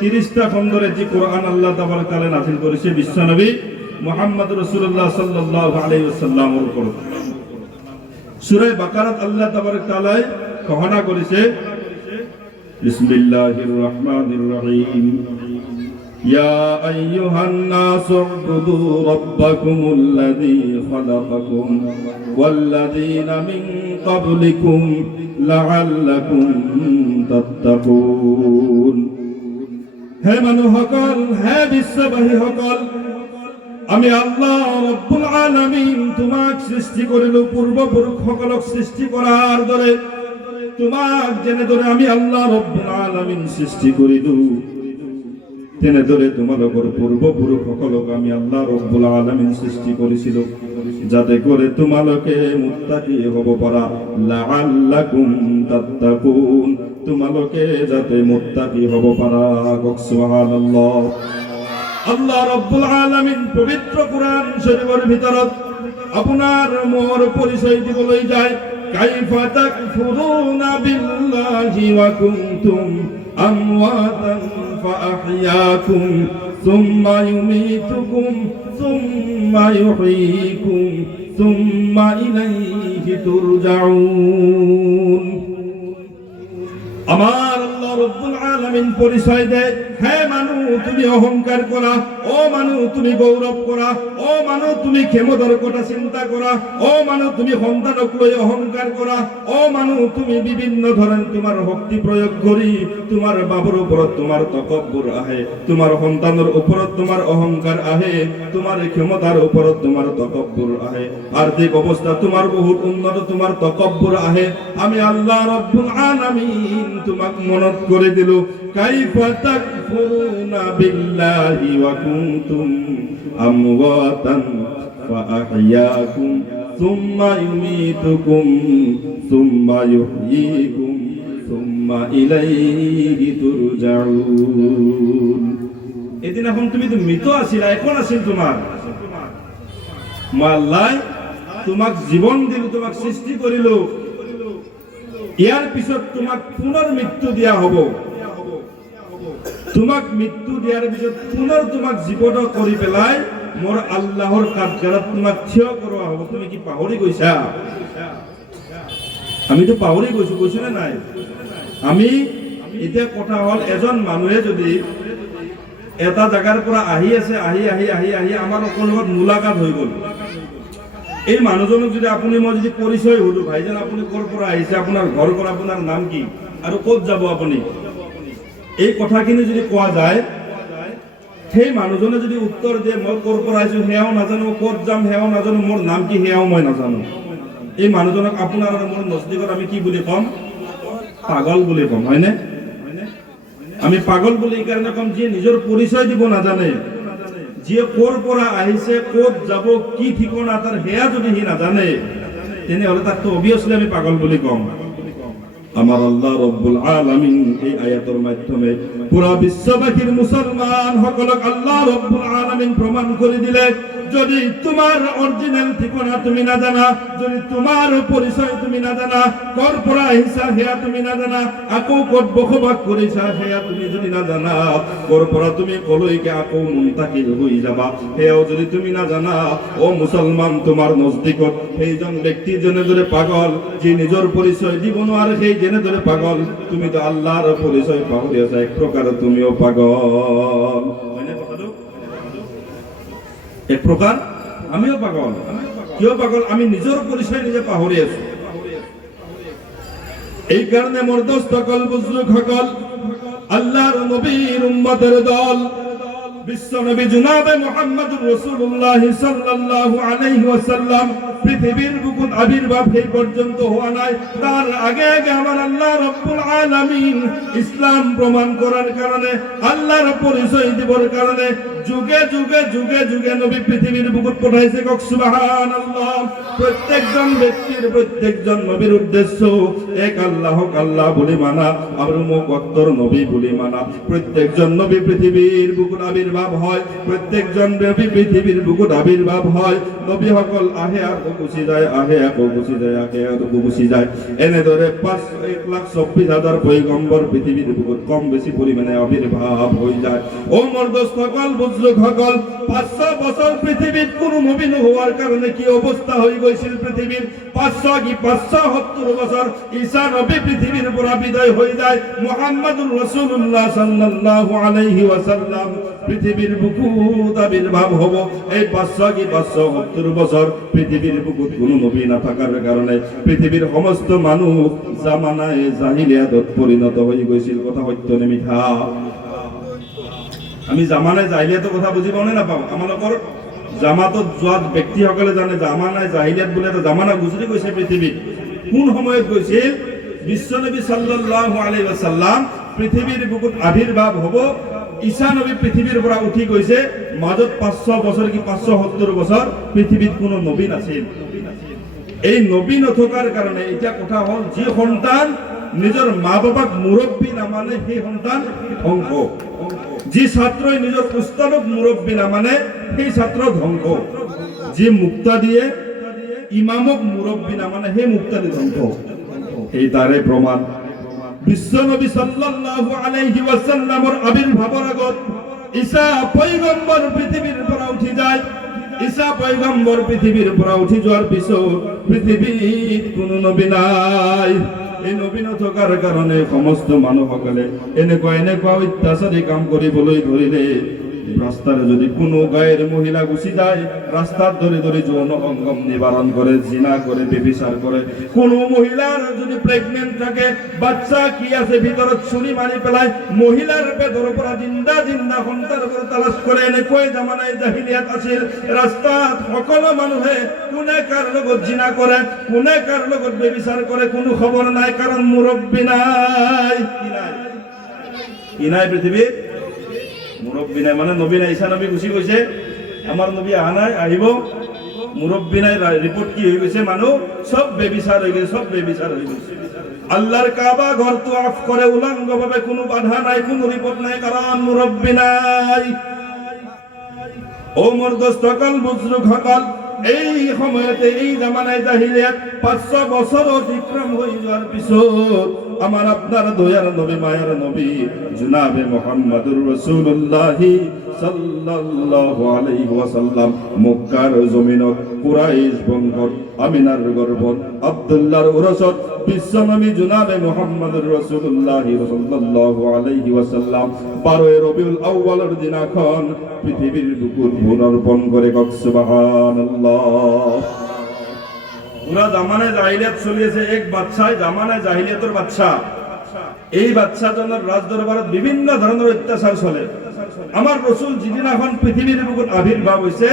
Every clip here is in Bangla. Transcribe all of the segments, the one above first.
30টা খণ্ডের যে কোরআন আল্লাহ তাবারক তাআলা নাযিল করেছে বিশ্বনবী মুহাম্মদ রাসূলুল্লাহ সাল্লাল্লাহু আলাইহি ওয়াসাল্লামের উপর। সূরা বাকারাত আল্লাহ তাবারক তাআলা ঘোষণা করেছে বিসমিল্লাহির রহমানির রহিম ইয়া আইয়ুহান নাসু উবুদু রাব্বাকুমুল্লাযী খালাকাকুম ওয়াল্লাযীনা মিন ক্বাবলিকুম লাআল্লাকুম তাত্তাকুন। হে মানুষসকল, হে বিশ্ববাসী সকল, আমি আল্লাহ রব্বুল আলামিন তোমাক সৃষ্টি কৰিলো পূৰ্বপুৰুষসকলক সৃষ্টি কৰাৰ দৰে তোমাক যেনেদৰে আমি আল্লাহ রব্বুল আলামিন সৃষ্টি কৰিলো তেনেদৰে তোমালোকৰ পূৰ্বপুৰুষসকলক আমি আল্লাহ রব্বুল আলামিন সৃষ্টি কৰিছিলো যাতে করে তোমালোকে মুত্তাকি হব পারা, লাআল্লাকুম তাত্তাকুন, তোমালোকে যাতে মুত্তাকি হব পারা। সুবহানাল্লাহ। আল্লাহ রব্বুল আলামিন পবিত্র কুরআন শরীফের ভিতৰত আপনার মোর পরিচয় দিবলৈ যায়। কাইফা তাকফুরুনা বিল্লাহি ওয়া কুনতুম আমওয়াতান ফাআহইয়াকুম সুম্মা ইউমীতুকুম সুম্মা ইউহয়ীকুম সুম্মা ইলাইহি তুরজাউন। আমার আল্লাহ রব্বুল আলামিন পরিচয় দেয়, হে মানুষ তুমি অহংকার করা, ও মানুষ তুমি গৌরব করা, ও মানুষ তুমি ক্ষমতার কথা চিন্তা করা, ও মানুষ তুমি সন্তানক লৈ অহংকার করা, ও মানুষ তুমি বিভিন্ন ধরনের তোমার শক্তি প্রয়োগ করি তোমার বাবুর উপরত তোমার তকব্বুর আহে, তোমার সন্তানের উপরত তোমার অহংকার আহে, তোমার ক্ষমতার উপরত তোমার তকব্বুর আহে, আর্থিক অবস্থা তোমার বহুত উন্নত তোমার তকব্বুর আহে। আমি আল্লাহ রব্বুল আলামিন তোমাক মনত করে দিল, কাইফা তাকফুরুনা বিল্লাহি ওয়া কুনতুম আমওয়াতান ফাআহইয়াকুম সুম্মা ইউমীতুকুম সুম্মা ইউহয়ীকুম সুম্মা ইলাইহি তুরজাউন। এদিন এখন তুমি তো মৃত আছিলা, এখন আছিল তোমার আল্লাহ তোমাক জীবন দিল, তোমাক সৃষ্টি করিল, ইয়ার পিছত তোমাক পুনৰ মৃত্যু দিয়া হব। তোমাক মৃত্যু দিয়ার পিছত পুনৰ তোমাক জীবন কৰি পেলাই মোৰ আল্লাহৰ কাঠগড়াত তোমাক থিয় কৰোৱা হব। তুমি কি পাহৰি গৈছা? আমিতো পাহৰি গৈছো, কৈছো নে নাই? আমি এতিয়া কথা হল, এজন মানুহে যদি এটা জাগাৰ পৰা আহি আছে, আহি আহি আহি আহি আমাৰ লগত মুলাকাত হৈ গল, এই মানুহজনক যদি আপুনি মই যদি পৰিচয় হলো, ভাইজান আপুনি ক'ৰ পৰা আহিছে, আপোনাৰ ঘৰ ক'ৰ, আপোনাৰ নাম কি আৰু ক'ত যাব আপুনি, এই কথাখিনি যদি কোৱা যায়, সেই মানুহজনে যদি উত্তৰ দিয়ে মই ক'ৰ পৰা আহিছো সেয়াও নাজানো, ক'ত যাম সেয়াও নাজানো, মোৰ নাম কি সেয়াও মই নাজানো, এই মানুহজনক আপোনাৰ আৰু মোৰ নজদিকত আমি কি বুলি ক'ম? পাগল বুলি ক'ম, হয়নে? আমি পাগল বুলি এই কাৰণে ক'ম যিয়ে নিজৰ পৰিচয় দিব নাজানে, যিয়ে ক'ৰ পৰা আহিছে, ক'ত যাব, কি ঠিকনা তাৰ সেয়া যদি সি নাজানে, তেনেহ'লে তাকতো অবিয়াছলি আমি পাগল বুলি ক'ম। আমার আল্লাহ রব্বুল আলামিন এই আয়াতের মাধ্যমে পুরা বিশ্ববাসীর মুসলমান সকলক আল্লাহ রব্বুল আলামিন প্রমাণ করে দিলে, যদি তোমার অরিজিনাল ঠিকানা তুমি না জানা, যদি তোমার পরিচয় তুমি না জানা, ক'ৰ পৰা আহিছা সেয়া তুমি না জানা, আকৌ ক'ত বসবাস কৰিছা সেয়া তুমি যদি না জানা, ক'ৰ পৰা তুমি কলৈকে আকৌ মুন্তাকিল হৈ যাবা সেয়াও যদি তুমি না জানা, ও মুসলমান তোমার নজদিকত সেইজন ব্যক্তি যেনেদৰে পাগল, যি নিজৰ পৰিচয় দিব নোৱাৰে সেই যেনেদৰে পাগল, তুমি তো আল্লাহর পরিচয় পাহৰি আছা, এক প্রকার তুমিও পাগল, হয়নে কথাটো? এক প্রকার আমিও পাগল। কিয় পাগল? আমি নিজৰ পরিচয় নিজে পাহৰি আছো। এই কারণে মোর দোস্ত সকল বুজুর্গ সকল, আল্লাহর নবীর উম্মতের দল বিশ্ব নবী জনাবে মুহাম্মদুর রাসূলুল্লাহ সাল্লাল্লাহু আলাইহি ওয়াসাল্লাম পৃথিবীর বুকুত আবির্ভাব সেই পর্যন্ত হওয়া নাই, তার আগে আগে আমার আল্লাহ রব্বুল আলামিন ইসলাম প্রমাণ করার কারণে, আল্লাহর পরিচয় দিবার কারণে যুগে যুগে যুগে যুগে নবী পৃথিবীর বুকুত পঠাইছে। কক সুবহানাল্লাহ। প্রত্যেকজন ব্যক্তির, প্রত্যেকজন নবীর উদ্দেশ্য এক আল্লাহক আল্লাহ বলে মানা, আর মুকদ্দর নবী বলে মানা। প্রত্যেকজন নবী পৃথিবীর বুকুত আবির্ভাব আবির্ভাব হয়, প্রত্যেকজন নবী পৃথিবীর বুকুত আবির্ভাব হয়, নবী সকল আহে আকৌ গুচি যায়, আহে আকৌ গুচি যায়, আহে আকৌ গুচি যায়। এনেদৰে 1,24,000 পয়গম্বর পৃথিবীর বুকুত কম বেশি পরিমাণে আবির্ভাব হয়ে যায়। ও মর্দসকল বুজরুকসকল, 500 বছর পৃথিবীর কোন নবী হওয়ার কারণে কি অবস্থা হয়ে গেছিল পৃথিবীর? 500 কি 570 বছর ঈসা নবী পৃথিবীর পুরা বিদায় হয়ে যায়, মুহাম্মদুর রাসূলুল্লাহ সাল্লাল্লাহু আলাইহি ওয়াসাল্লাম পৃথিবীর বুকুত আবির্ভাব হব। এই 500 কি 570 বছর পৃথিবীর বুকুত কোন নবী না থাকার কারণে পৃথিবীর সমস্ত মানুষ জামানায় জাহিলিয়াতত পরিণত হয়ে গেছিল। কথা সত্য নে মিথ্যা? আমি জামানায় জাহিলিয়াতৰ কথা বুজি পাওঁ নে নাপাওঁ? আমালোকৰ জামাতত যোৱা ব্যক্তিসকলে জানে জামানায় জাহিলিয়াত বোলে এটা জামানা গুজৰি গৈছে পৃথিৱীত। কোন সময়ত গৈছিল? বিশ্বনবী সাল্লাল্লাহু আলাইহি ওয়াসাল্লাম পৃথিবীর বুকুত আবির্ভাব হব, ঈসা নবী পৃথিবীর পৰা উঠি গৈছে, মাজত 500 বছর কি 570 বছর পৃথিবীত কোনো নবী নাছিল। এই নবী নথকাৰ কাৰণে এতিয়া কথা হল, যি সন্তান নিজৰ মা বাবাক মুৰব্বী নামানে সেই সন্তান ধ্বংস, যি ছাত্ৰই নিজৰ উস্তাদক মুৰব্বী নামানে সেই ছাত্ৰ ধ্বংস, যি মুক্তাদিয়ে ইমামক মুৰব্বী নামানে সেই মুক্তাদি ধ্বংস। এই তাৰে প্ৰমাণ বিশ্বনবী সাল্লাল্লাহু আলাইহি ওয়াসাল্লামৰ আবিৰ্ভাৱৰ আগত ঈসা পয়গম্বৰ পৃথিবীৰ পৰা উঠি যায়। ঈসা পয়গম্বর পৃথিবীর পৰা উঠি যাওয়ার পিছত পৃথিবীত কোনো নবী নাই। এই নবী নথকাৰ কাৰণে সমস্ত মানুহসকলে এনেকুৱা অত্যাচাৰী কাম কৰিবলৈ ধৰিলে। রাস্তায় যদি কোনো গায়ের মহিলা গুছি যায়, রাস্তার ধরে ধরে যৌন অঙ্গম নিবারণ করে, জিনা করে, বেবিচার করে। কোনো মহিলার যদি প্রেগনেন্ট থাকে, বাচ্চা কি আছে ভিতৰত চুরি মারি পেলায়, মহিলার পেটৰ পৰা জিন্দা জিন্দা সন্তান তালাশ কৰে। এনেকৈ জামানায় জাহিলিয়াত আছিল। ৰাস্তাত সকলো মানুহে কোনে কাৰ লগত জিনা কৰে, কোনে কাৰ লগত বেবিচাৰ কৰে, কোনো খবৰ নাই, কাৰণ মুৰব্বী নাই। কি নাই পৃথিৱীত? মুরব্বী নাই, মানে নবী নাই। ঈসা নবী গুচি গৈছে, আমার নবী আহা নাই, আহিব। মুরব্বী নাই, রিপোর্ট কি হয়ে গেছে? মানুষ সব বেবিচার হয়ে গেছে, সব বেবিচার হয়ে গেছে। আল্লাহর কাবা ঘর তো আফ করে উলঙ্গ ভাবে, কোনো বাধা নাই, কোনো রিপোর্ট নাই, কারণ মুরব্বী নাই। ও মর্দস্তকাল বুজরুক হকাল, এই সময়তে এই জামানায় জাহিলিয়াত 500 বছর অতিক্রম হয়ে যাওয়ার পিছত আমার আপনার দয়ার নবী, মায়ার নবী জনাবে মুহাম্মদুর রাসূলুল্লাহ সাল্লাল্লাহু আলাইহি ওয়াসাল্লাম মক্কার জমিনত কুরাইশ বংশত আমিনার গর্ভত আব্দুল্লাহর উরসত বিশ্বনবী জনাবে মুহাম্মদুর রাসূলুল্লাহ সাল্লাল্লাহু আলাইহি ওয়াসাল্লাম 12 রবিউল আউয়ালের দিনাখন পৃথিবীর বুকুত ভূমির্পণ করে। সুবহানাল্লাহ। পুরা জামানায় জাহিলিয়াত চলিয়েছে। এক বাচ্চায় জামানায় জাহিলিয়াতের বাচ্চা, এই বাচ্চাজনের রাজ দরবারত বিভিন্ন ধরনের অত্যাচার চলে। আমার রসুল যিদিনাখন পৃথিবীর বুকুত আবির্ভাব হয়েছে,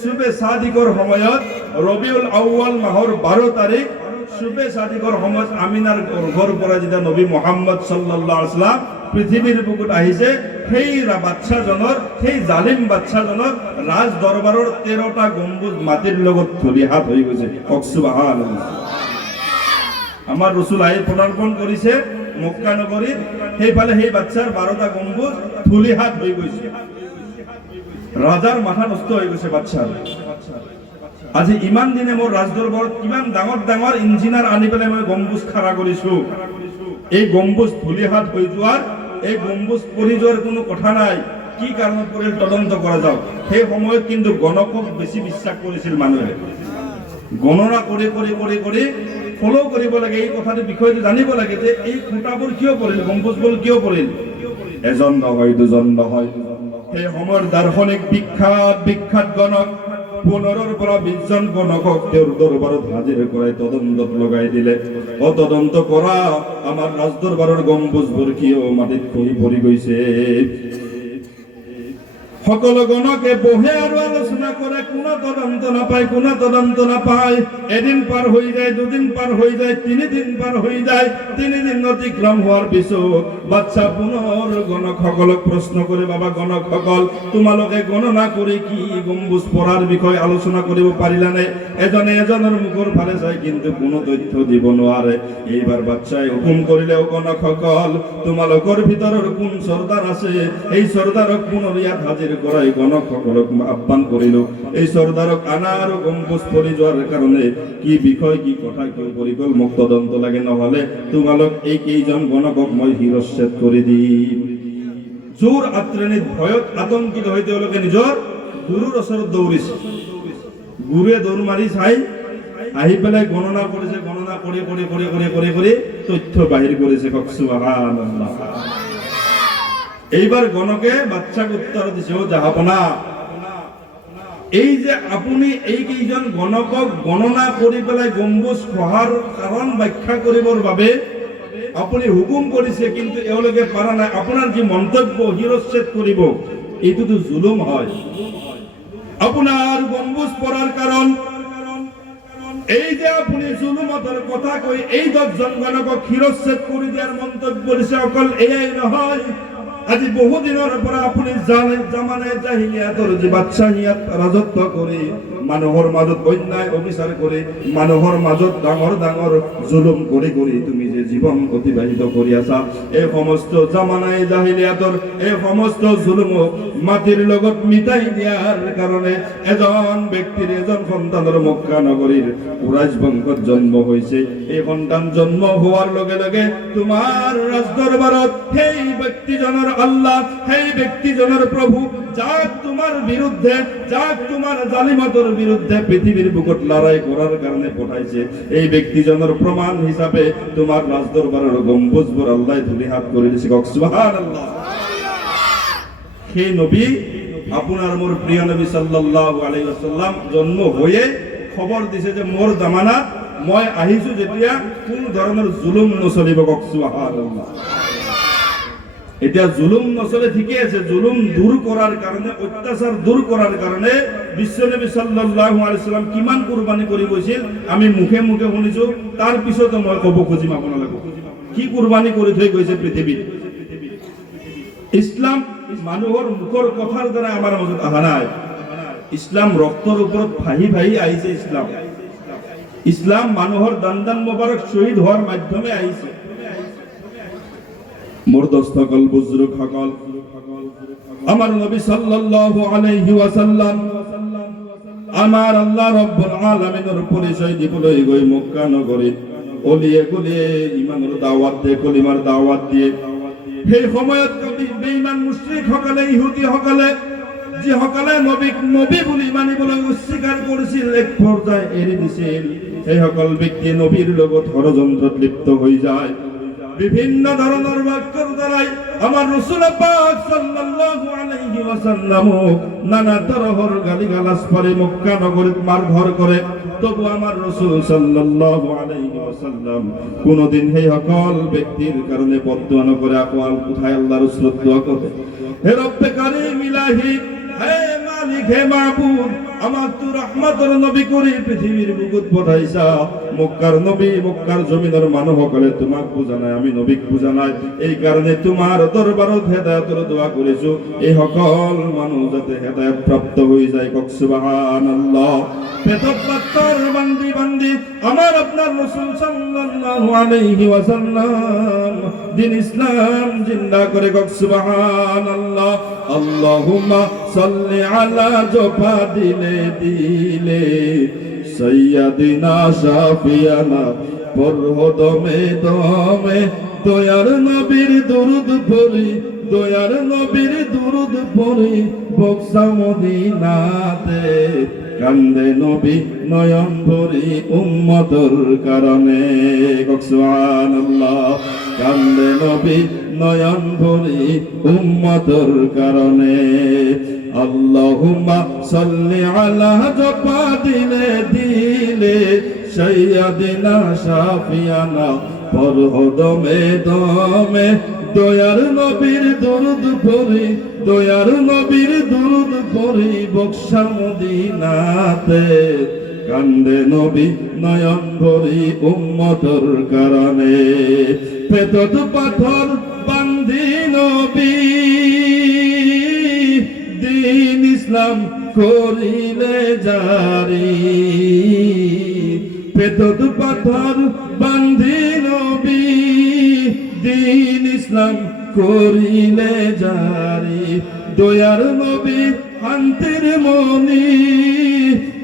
শুবে সাদিকর সময়ত রবিউল আউয়াল মাহর 12 তারিখ শুবে সাদিকর সময়ত আমিনার ঘর পৰা যেতিয়া নবী মুহাম্মদ সাল্লাল্লাহু আলাইহি ওয়াসাল্লাম পৃথিবীর বুকুত আহিছে, সেই বাচ্চাজনৰ, সেই জালিম বাচ্চাজনৰ রাজ দরবাৰৰ 13টা গম্বুজ মাটিৰ লগত ধলি হাত হৈ গৈছে। সুবহানাল্লাহ। আমার রসুল আহি পদার্পণ কৰিছে মক্কা নগরীত, সেইফালে সেই বাচ্চাৰ 12টা গম্বুজ ধলি হাত হৈ গৈছে। রাজার মাথা নষ্ট হৈ গৈছে বাচ্চাৰ। আজি ইমান দিনে মোৰ ৰাজদৰবাৰত কিমান ডাঙৰ ডাঙৰ ইঞ্জিনিয়াৰ আনি পেলাই মই গম্বুজ খাৰা কৰিছো। এই গম্বুজ ধলি হাত হৈ যোৱাৰ, এই গম্বুজ পৰি যোৱাৰ কোনো কথা নাই। কি কাৰণত পৰিল তদন্ত কৰা যাওক। সেই সময়ত কিন্তু গণকক বেছি বিশ্বাস কৰিছিল মানুহে। গণনা কৰি কৰি কৰি কৰি ফলো কৰিব লাগে, এই কথাটো বিষয়টো জানিব লাগে যে এই খুঁটাবোৰ কিয় পৰিল, গম্বুজবোৰ কিয় পৰিল। এজন নহয়, দুজন নহয়, সেই সময়ৰ দাৰ্শনিক বিখ্যাত গণক 15ৰ পৰা 20 জন গণকক তেওঁৰ দৰবাৰত হাজিৰ কৰাই তদন্তত লগাই দিলে। তদন্ত কৰা আমাৰ ৰাজদৰবাৰৰ গম্বুজবোৰ কিয় মাটিত খহি পৰি গৈছে। সকলো গণকে বহে আৰু আলোচনা কৰে, কোনো তদন্ত না পায়, কোনো তদন্ত না পায়। এদিন পার হয়ে যায়, দুদিন পার হয়ে যায়, 3 দিন পার হয়ে যায়। 3 দিন অতিক্রম হওয়ার পিছত বাচ্চা পুনর গণক সকলক প্রশ্ন করে, বাবা গণক সকল, তোমালোকে গণনা করে কি গম্বুজ পড়ার বিষয় আলোচনা করিব পারিলা নে? এজনে এজনের মুখর ফালে চাই, কিন্তু কোনো তথ্য দিব নোৱাৰে। এইবার বাচ্চায় হুকুম করিলে, ও গণক সকল, তোমালোকৰ ভিতৰৰ কোন সর্দার আছে, এই সর্দারক পুনর ইয়াত হাজির করাই গণক সকলক আহ্বান করিল। এই সর্দারক আনার গম্বুজ পরি যাওয়ার কারণে কি বিষয়, কি কথা, কি পরিকল্পক তদন্ত লাগে, নহলে তোমালোক এই কেইজন গণকক মই শিরচ্ছেদ করে দিম। চোর আত্রেণীত ভয়ত আতঙ্কিত হইতে তেওঁলোকে নিজৰ গুৰুৰ ওচৰত দৌৰিছে। গুৰুৱে দৌৰ মাৰি চাই আহি পেলাই গণনা কৰিছে, গণনা কৰি কৰি কৰি কৰি কৰি কৰি তথ্য বাহিৰ কৰিছে। সুবহানাল্লাহ। এইবার গণকে বাচ্চাক উত্তর দিছে, ও জাহাপনা, এই যে আপুনি এই কেইজন গণকক গণনা কৰি পেলাই গম্বুজ খোৱাৰ কাৰণ ব্যাখ্যা কৰিবৰ বাবে আপুনি হুকুম কৰিছে, কিন্তু এওঁলোকে পাৰা নাই। আপোনাৰ যি মন্তব্য শিৰচ্ছেদ কৰিব, এইটোতো জুলুম হয়। আপোনাৰ গম্বুজ পড়ার কারণ এই যে আপনি জুলুমতের কথা কই এই 10 জন গণকক শিরচ্ছেদ করে দিয়ার মন্তব্য দিছে, অকল এয়াই নহয়, আজি বহুদিনের পৰা আপুনি জামানায় জাহিলিয়াতৰ যে বাদশাহিয়াত ৰাজত্ব কৰি মানুহৰ মাজত অন্যায় অবিচাৰ কৰি মানুহৰ মাজত ডাঙৰ ডাঙৰ জুলুম কৰি কৰি তুমি যে জীৱন অতিবাহিত কৰি আছা, এই সমস্ত জামানায় জাহিলিয়াতৰ এই সমস্ত জুলুমক মাটিৰ লগত মিটাই দিয়াৰ কাৰণে এজন ব্যক্তিৰ এজন সন্তানৰ মক্কা নগৰীৰ কুৰাইশ বংশত জন্ম হৈছে। এই সন্তান জন্ম হোৱাৰ লগে লগে তোমাৰ ৰাজদৰবাৰত সেই ব্যক্তিজনৰ আল্লাহ, সেই ব্যক্তিজনের প্রভু, যাক তোমার বিরুদ্ধে, যাক তোমার জালিমাতের বিরুদ্ধে পৃথিবীর বুকত লড়াই করার কারণে পাঠাইছে, এই ব্যক্তিজনের প্রমাণ হিসাবে তোমার রাজদরবারের গম্বুজবোৰ আল্লাহ ধুলি হাত করে দিছে। সুবহানাল্লাহ। সেই নবী আপনার মোর প্রিয় নবী সাল্লাল্লাহু আলাইহি ওয়াসাল্লাম জন্ম হয়ে খবর দিছে যে মোর জামানাত মই আহিছো যেতিয়া কোন ধরনের জুলুম নচলিব। সুবহানাল্লাহ। এটা জুলুম নচলে, ঠিকই আছে, জুলুম দূর করার কারণে, অত্যাচার দূর করার কারণে বিশ্বনবী সাল্লাল্লাহু আলাইহি ওয়াসাল্লাম কিমান কুরবানি কৰি গৈছিল আমি মুখে মুখে শুনিছো। তাৰ পিছত মই কব খুজিম আপোনালোকক কি কুরবানি কৰি থৈ গৈছে পৃথিৱীত। ইসলাম মানুহৰ মুখৰ কথাৰ দ্বাৰা আমাৰ মাজত অহা নাই। ইসলাম ৰক্তৰ ওপৰত ভাহি ভাহি আহিছে। ইসলাম মানুহৰ দান মোবাৰক শহীদ হোৱাৰ মাধ্যমে আহিছে। মোর দোস্ত সকল, বুজুর্গ সকল, আমার নবী সাল্লাল্লাহু আলাইহি ওয়াসাল্লাম আমার আল্লাহ রাব্বুল আলামিনের পরিচয় দিবলৈ গৈ মক্কা নগরীত অলিয়ে গলিয়ে ইমানের দাওয়াত দিয়ে, কলিমার দাওয়াত দিয়ে, সেই সময়ত বেঈমান মুশরিক সকলে, ইহুদি সকলে, যে সকলে নবী বুলি মানিবলৈ অস্বীকাৰ কৰিছিল, এক পৰ্যায় এৰি দিছিল, সেই সকল ব্যক্তি নবীৰ লগত ষড়যন্ত্ৰত লিপ্ত হৈ যায়। বিভিন্ন ধরনের বাক্যর দ্বারাই আমার রাসূল পাক সাল্লাল্লাহু আলাইহি ওয়াসাল্লাম নানা তরহর গালিগালাজ করে মক্কা নগরীত মারধর করে। তবু আমার রাসূল সাল্লাল্লাহু আলাইহি ওয়াসাল্লাম কোনদিন এই সকল ব্যক্তির কারণে বদদুয়া না করে আকওয়াল কোথায় আল্লাহর রাসূল দোয়া করে, হে রব্বে কারীম ইলাহি, হে মালিক, হে মাবুদ, আমার তো রহমতের নবী করে পৃথিবীর বুকুত পঠাইছা। মক্কার নবী, মক্কার জমিনের মানুষ সকলে তোমাক পূজা নাই, আমি নবীক পূজা নাই, এই কারণে তোমার দরবারত হেদায়েতের দোয়া করেছো, এই সকল মানুষ যাতে হেদায়েত প্রাপ্ত হয়ে যায়। সুবহানাল্লাহ। পেটত পাত্তর বান্দি বান্দি আমার আপনার রাসূল সাল্লাল্লাহু আলাইহি ওয়াসাল্লাম দিন ইসলাম জিন্দা করে। সুবহানাল্লাহ। আল্লাহুম্মা সাল্লি আলা জপা দিলে দিলে সাইয়্যিদিনা শাফিয়ানা পড়ো দমে দমে, দয়ার নবীর দুরুদ পড়ি, দয়ার নবীর দুরুদ পড়ি, বক্সা মদিনাতে কান্দে নবী নয়ন ভরি উম্মতর কারণে। সুবহানাল্লাহ। কান্দে নবী নয়ন ভরি উম্মতর কারণে। আল্লাহুম্মা সাল্লি আলা জপা দিলে দিলে সাইয়্যিদিনা শাফিয়ানা পড়ো দমে দমে, দয়ার নবীর দরুদ পড়ি, দয়ার নবীর দরুদ পড়ি বক্সা মদিনাতে। কান্দে নবী নয়ন ভরি উম্মতর কারণে, পেটত পাথর বান্ধি নবী দিন ইসলাম করিলে জারি। পেটত পাথর বান্ধি নবী দিন ইসলাম করিলে জারি। দয়ার নবী শান্তির মনি,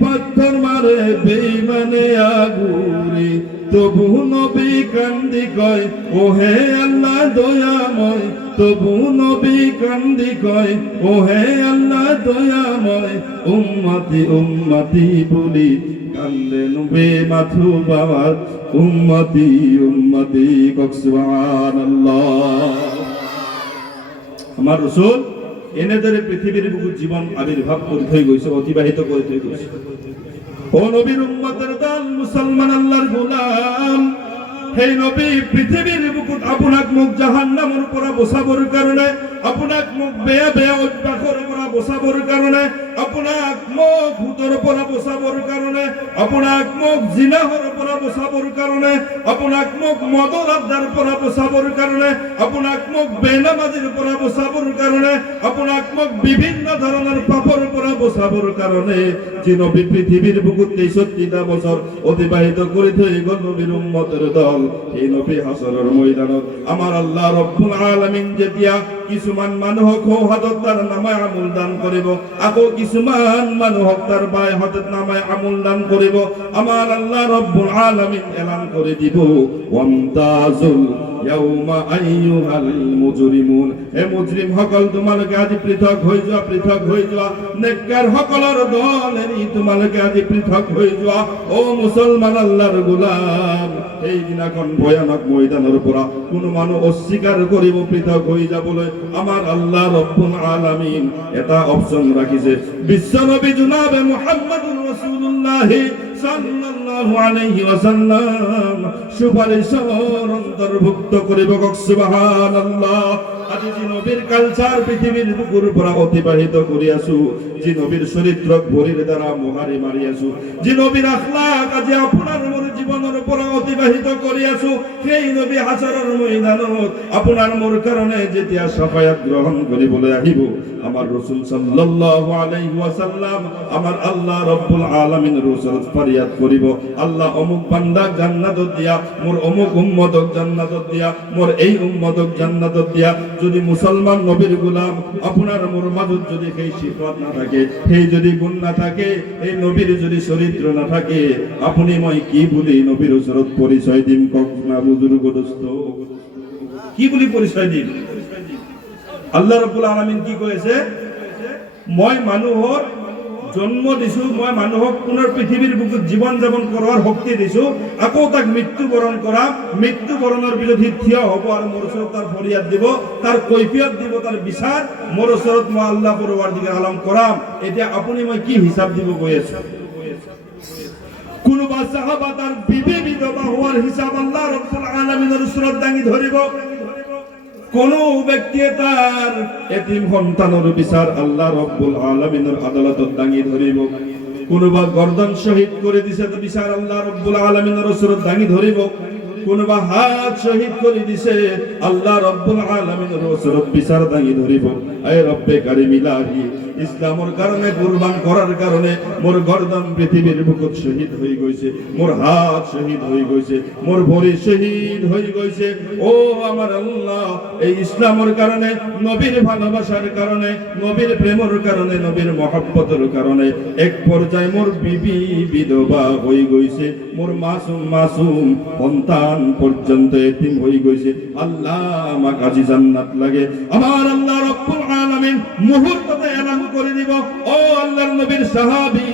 পাথর মারে বেঈমানে আগুরি। তবু নবী কান্দি কয় ওহে আল্লাহ দয়াময়, তবু নবী কান্দি কয় ওহে আল্লাহ দয়াময়। উম্মতি উম্মতি বলি কান্দে নবী মাথু বাবার, উম্মতি উম্মতি কক সুবহানাল্লাহ। আমার রাসূল এনেদরে পৃথিবীর বুকুত জীবন আবির্ভাব করে থৈ গৈছে, অতিবাহিত করে থৈ গৈছে। ও নবীর উম্মতের দল, মুসলমান আল্লাহর গোলাম, হে নবী পৃথিবীর বুকুত আপোনাক মোক জাহান্নামৰ পৰা বচাবৰ কাৰণে, আপোনাক মোক বেয়া বেয়া অভ্যাসৰ পৰা বচাবৰ কাৰণে, আপোনাক মোক ভূতৰ পৰা বচাবৰ কাৰণে, আপোনাক মোক জিনাহৰ পৰা বচাবৰ কাৰণে, আপোনাক মোক মদৰ আড্ডাৰ পৰা বচাবৰ কাৰণে, আপোনাক মোক বেনামাজিৰ পৰা বচাবৰ কাৰণে, আপোনাক মোক বিভিন্ন ধৰণৰ পাপৰ পৰা বচাবৰ কাৰণে যে নবী পৃথিৱীৰ বুকুত ৬৩টা বছৰ অতিবাহিত কৰি থৈ গ'ল নবীৰ উম্মতের দল। এই নবী হাসরের ময়দানত আমার আল্লাহ রব্বুল আলামিন যেতিয়া কিছুমান মানুহক হাতত তার নামায় আমল দান করিব, আকৌ কিছুমান মানুহক তার বাই হাতত নামায় আমল দান করিব, আমার আল্লাহ রব্বুল আলামিন এলান করে দিব ওয়ামতাজুল ইয়াউমা আইয়ুহাল মুজরিমুন। হে মুজরিম সকল তোমালোকে আজি পৃথক হৈ যোৱা, পৃথক হৈ যোৱা। নেককার সকলৰ দল এৰি তোমালোকে আজি পৃথক হৈ যোৱা। ও মুসলমান আল্লাহর গোলাম, এই দিনাখন ভয়ানক ময়দানৰ পৰা কোনো মানুহ অস্বীকাৰ কৰিব পৃথক হৈ যাবলৈ। আমাৰ আল্লাহ রব্বুল আলামিন এটা অপশন রাখিছে। বিশ্বনবী জনাবে মুহাম্মদুর রাসূলুল্লাহ সাল্লাল্লাহু আলাইহি ওয়াসাল্লাম সুপারিশর অন্তর্ভুক্ত করিব। সুবহানাল্লাহ। আজি যে নবীর কালচার পৃথিবীর বুকুর পৰা অতিবাহিত কৰি আছো, যে নবীর চরিত্রক ভৰিৰ দ্বাৰা মোহাৰি মাৰি আছো, যে নবীর আখলাক আজি আপোনাৰ মোৰ জীৱনৰ পৰা অতিবাহিত কৰি আছো, সেই নবী হাসৰৰ ময়দানত আপোনাৰ মোৰ কাৰণে যেতিয়া সাফায়াত গ্ৰহণ কৰিবলৈ আহিব, আমার রাসূল সাল্লাল্লাহু আলাইহি ওয়াসাল্লাম আমার আল্লাহ রব্বুল আলামিনের ওসরত ফরিয়াদ করিব, আল্লাহ অমুক বান্দাক জান্নাতত দিয়া, মোর অমুক উম্মতক জান্নাতত দিয়া, মোর এই উম্মতক জান্নাতত দিয়া। যদি মুসলমান নবীর গোলাম আপনার মোর মাজত যদি সেই সিফাত না থাকে, সেই যদি গুণ না থাকে, এই নবীর যদি চরিত্র না থাকে, আপনি মই কি বলি নবীর ওসরত পরিচয় দিম? কক না বুজুর্গ দোস্ত, কি বলি পরিচয় দিম? আল্লাহ রাব্বুল আলামিন কি কইছে? মই মানুহৰ জন্ম দিছো, মই মানুহক পুনৰ পৃথিৱীৰ বুকুত জীৱন যাপন কৰাৰ শক্তি দিছো, আকৌ তাক মৃত্যুবৰণ কৰা, মৃত্যুবৰণৰ বিৰোধী থিয় হ'ব আৰু মোৰ ওচৰত তাৰ ফৰিয়াদ দিব, তাৰ কৈফিয়ত দিব, তাৰ বিচাৰ মোৰ ওচৰত মই আল্লাহ পৰৱাৰদিগাৰ আলম কৰাম। এতিয়া আপুনি মই কি হিচাপ দিব গৈ আছো? কোনোবা সাহাবা তাৰ বিবি বিধৱা হোৱাৰ হিচাপ আল্লাহ ৰাব্বুল আলামিনৰ ওচৰত দাঙি ধৰিব, কোন ব্যক্তিয়ে তার এতিম সন্তানের বিচার আল্লাহ রব্বুল আলামিনের আদালতত দাঙি ধরিব, কোনোবা গর্দন শহীদ করে দিছে তো বিচার আল্লাহ রব্বুল আলামিনের ওসরত দাঙি ধরিব, কোনোবা হাত শহীদ করে দিছে আল্লাহ রব্বুল আলামিনের ওসরত বিচার দাঙি ধরিব। আয় রব্বে কারীম ইলাহি, ইসলামের কারণে কুরবান করার কারণে মোর গর্দন পৃথিবীর বুকুত শহীদ হয়ে গইছে, মোর হাত শহীদ হয়ে গইছে, মোর ভরি শহীদ হয়ে গইছে। ও আমার আল্লাহ, এই ইসলামের কারণে, নবীর ভালোবাসার কারণে, নবীর প্রেমের কারণে, নবীর মহব্বতের কারণে এক পর্যায়ে মোর বিবি বিধবা হয়ে গইছে, মোর মাসুম মাসুম সন্তান পর্যন্ত এতিম হয়ে গইছে। আল্লাহ আমাকে আজি জান্নাত লাগে। আমার আল্লাহ রব্বুল আলামিন মুহূর্ততে এলান করে দিব, ও আল্লাহর নবীর সাহাবী,